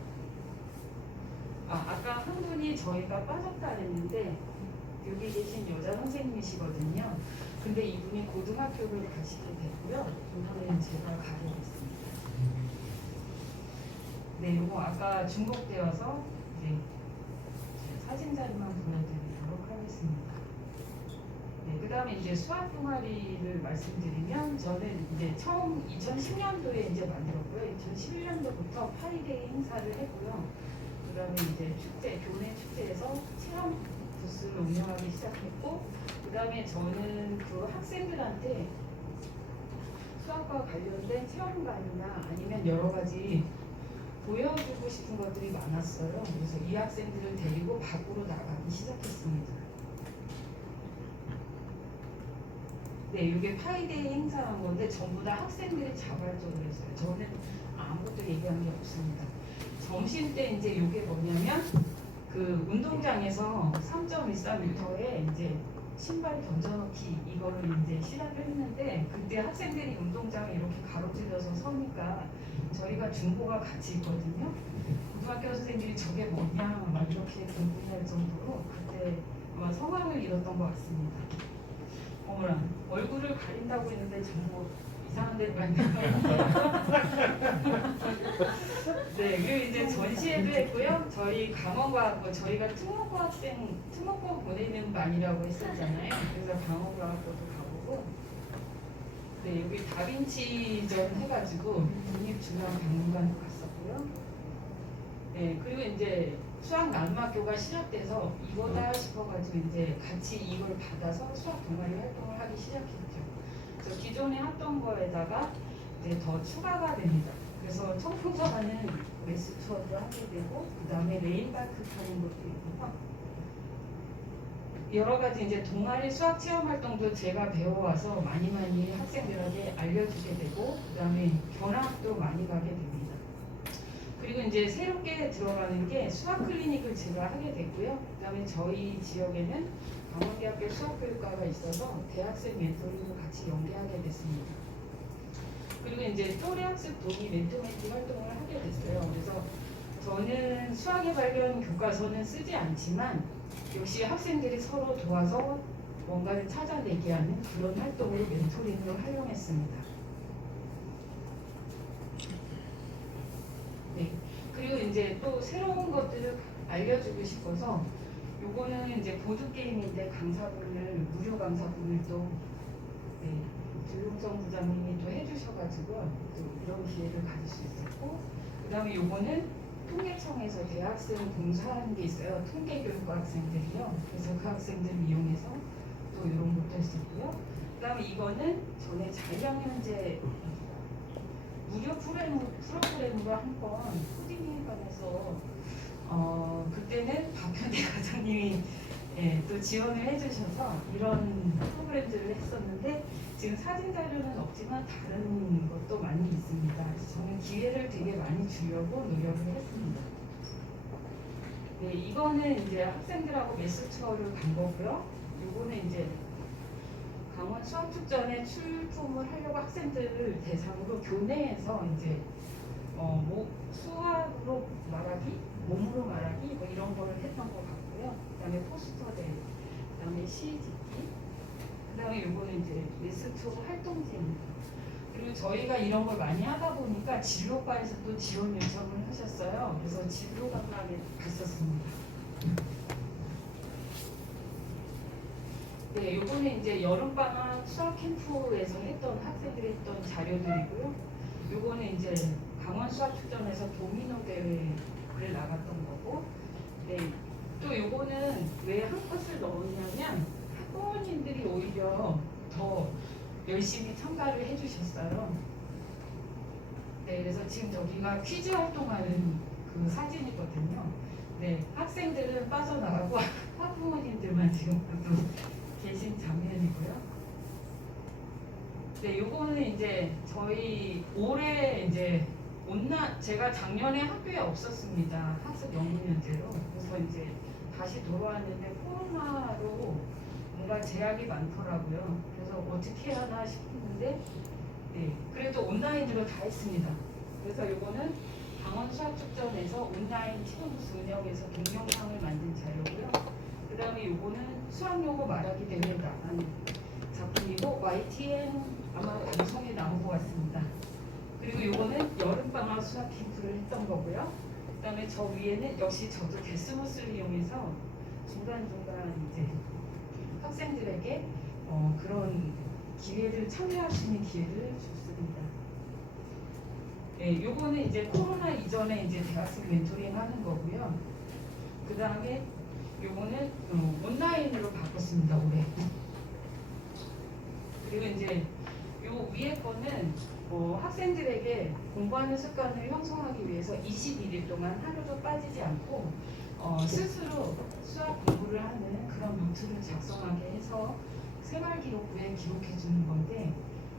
아까 한 분이 저희가 빠졌다 그랬는데 여기 계신 여자 선생님이시거든요. 근데 이분이 고등학교를 가시게 됐고요. 이번에는 제가 가게 됐습니다. 네, 이거 아까 중복되어서 사진 자료만 보여드리도록 하겠습니다. 네, 그다음 그다음에 이제 수학 동아리를 말씀드리면 저는 이제 처음 2010년도에 이제 만들었고요. 2011년도부터 파이데이 행사를 했고요. 그다음에 이제 축제, 교내 축제에서 체험 부스를 운영하기 시작했고, 그다음에 저는 그 학생들한테 수학과 관련된 체험관이나 아니면 여러 가지 보여주고 싶은 것들이 많았어요. 그래서 이 학생들을 데리고 밖으로 나가기 시작했습니다. 네, 이게 파이데이 행사한 건데 전부 다 학생들이 자발적으로 했어요. 저는 아무것도 얘기한 게 없습니다. 점심 때 이제 이게 뭐냐면 그 운동장에서 3.14m에 이제 신발 던져넣기 이거를 이제 시작을 했는데, 그때 학생들이 운동장에 이렇게 가로질러서 서니까 저희가 중고가 같이 있거든요. 고등학교 선생님들이 저게 뭐냐 막 이렇게 궁금해할 정도로 그때 아마 성황을 잃었던 것 같습니다. 어머나, 얼굴을 가린다고 했는데 정말 이상한 데로 갔네요. 네, 그리고 이제 전시회도 했고요. 저희 강원과학부, 저희가 특목고 보내는 반이라고 했었잖아요. 그래서 강원과학부도 가보고, 네, 여기 다빈치전 해가지고 국립중앙박물관도 갔었고요. 네, 그리고 이제 수학 나눔학교가 시작돼서 이거다 싶어가지고 이제 같이 이걸 받아서 수학 동아리 활동을 하기 시작했죠. 그래서 기존에 했던 거에다가 이제 더 추가가 됩니다. 그래서 청풍서 가는 메스 투어도 하게 되고, 그 다음에 레인바이크 타는 것도 있고요. 여러 가지 이제 동아리 수학 체험 활동도 제가 배워와서 많이 학생들에게 알려주게 되고, 그 다음에 견학도 많이 가게 됩니다. 그리고 이제 새롭게 들어가는 게 수학 클리닉을 제가 하게 됐고요. 그 다음에 저희 지역에는 강원대학교 수학교육과가 있어서 대학생 멘토링을 같이 연계하게 됐습니다. 그리고 이제 또래 학습 동의 멘토멘티 활동을 하게 됐어요. 그래서 저는 수학의 발견 교과서는 쓰지 않지만 역시 학생들이 서로 도와서 뭔가를 찾아내게 하는 그런 활동으로 멘토링을 활용했습니다. 네. 그리고 이제 또 새로운 것들을 알려주고 싶어서 요거는 이제 보드게임인데 강사분을, 무료 강사분을 또 네, 조용정 부장님이 또 해주셔가지고 또 이런 기회를 가질 수 있었고, 그 다음에 요거는 통계청에서 대학생 봉사하는 게 있어요. 통계교육과 학생들이요. 그래서 그 학생들을 이용해서 또 이런 것도 했었고요. 그 다음에 이거는 전에 자유학년제 무료 프로그램으로 한번 코디네이션에서 그때는 박현대 과장님이 또 지원을 해주셔서 이런 프로그램들을 했었는데, 지금 사진 자료는 없지만 다른 것도 많이 있습니다. 그래서 저는 기회를 되게 많이 주려고 노력을 했습니다. 네, 이거는 이제 학생들하고 메스 투어를 간 거고요. 이거는 이제 강원 수학축전에 출품을 하려고 학생들을 대상으로 교내에서 이제 수학으로 말하기, 몸으로 말하기 뭐 이런 거를 했던 것 같고요. 그다음에 포스터 대회, 그다음에 시 짓기, 그다음에 요거는 이제 메스 투어 활동지입니다. 그리고 저희가 이런 걸 많이 하다 보니까 진로과에서 또 지원 요청을 하셨어요. 그래서 진로 강남에 갔었습니다. 네, 요거는 이제 여름방학 수학 캠프에서 했던 학생들이 했던 자료들이고요. 요거는 이제 강원 수학축전에서 도미노 대회를 나갔던 거고, 네, 또 요거는 왜 한 것을 넣었냐면 학부모님들이 오히려 더 열심히 참가를 해주셨어요. 네, 그래서 지금 저기가 퀴즈 활동하는 그 사진이거든요. 네, 학생들은 빠져나가고 학부모님들만 지금 계신 장면이고요. 네, 요거는 이제 저희 올해 이제 제가 작년에 학교에 없었습니다. 학습 연구면제로. 그래서 이제 다시 돌아왔는데 코로나로 뭔가 제약이 많더라고요. 그래서 어떻게 하나 싶었는데, 네, 그래도 온라인으로 다 했습니다. 그래서 요거는 강원 수학축전에서 온라인 체험부스 운영해서 동영상을 만든 자료고요. 그 다음에 요거는 수학용어 말하기 대회에 나간 작품이고, YTN 아마 방송에 나온 것 같습니다. 그리고 요거는 여름방학 수학 캠프를 했던 거고요. 그 다음에 저 위에는 역시 저도 데스모스를 이용해서 중간중간 이제 학생들에게 그런 기회를 참여할 수 있는 기회를 줬습니다. 네, 요거는 이제 코로나 이전에 이제 대학생 멘토링 하는 거고요. 그 다음에 요거는 온라인으로 바꿨습니다, 올해. 그리고 이제 요 위에 거는 학생들에게 공부하는 습관을 형성하기 위해서 21일 동안 하루도 빠지지 않고 스스로 수학 공부를 하는 그런 노트를 작성하게 해서 생활기록부에 기록해 주는 건데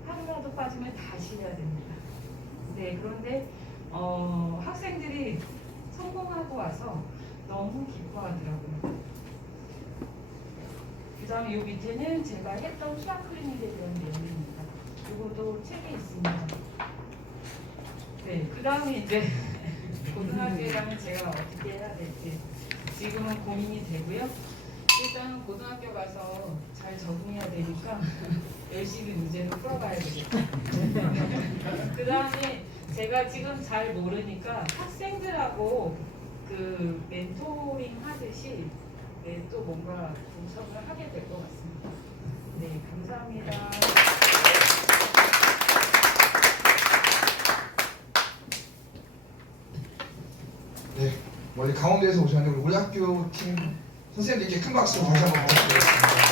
하루라도 빠지면 다시 해야 됩니다. 네, 그런데 학생들이 성공하고 와서 너무 기뻐하더라고요. 그 다음에 요 밑에는 제가 했던 수학 클리닉에 대한 내용입니다. 요것도 책에 있습니다. 네, 그 다음에 이제 고등학교에 가면 제가 어떻게 해야 될지 지금은 고민이 되고요. 일단 고등학교 가서 잘 적응해야 되니까 열심히 문제를 풀어가야 되겠다. 그 다음에 제가 지금 잘 모르니까 학생들하고 그 멘토링 하듯이 네, 또 뭔가 분석을 하게 될 것 같습니다. 네, 감사합니다. 네, 멀리 강원도에서 오셨는데 우리 학교 팀 선생님들께 큰 박수 다시 한번 부탁드리겠습니다.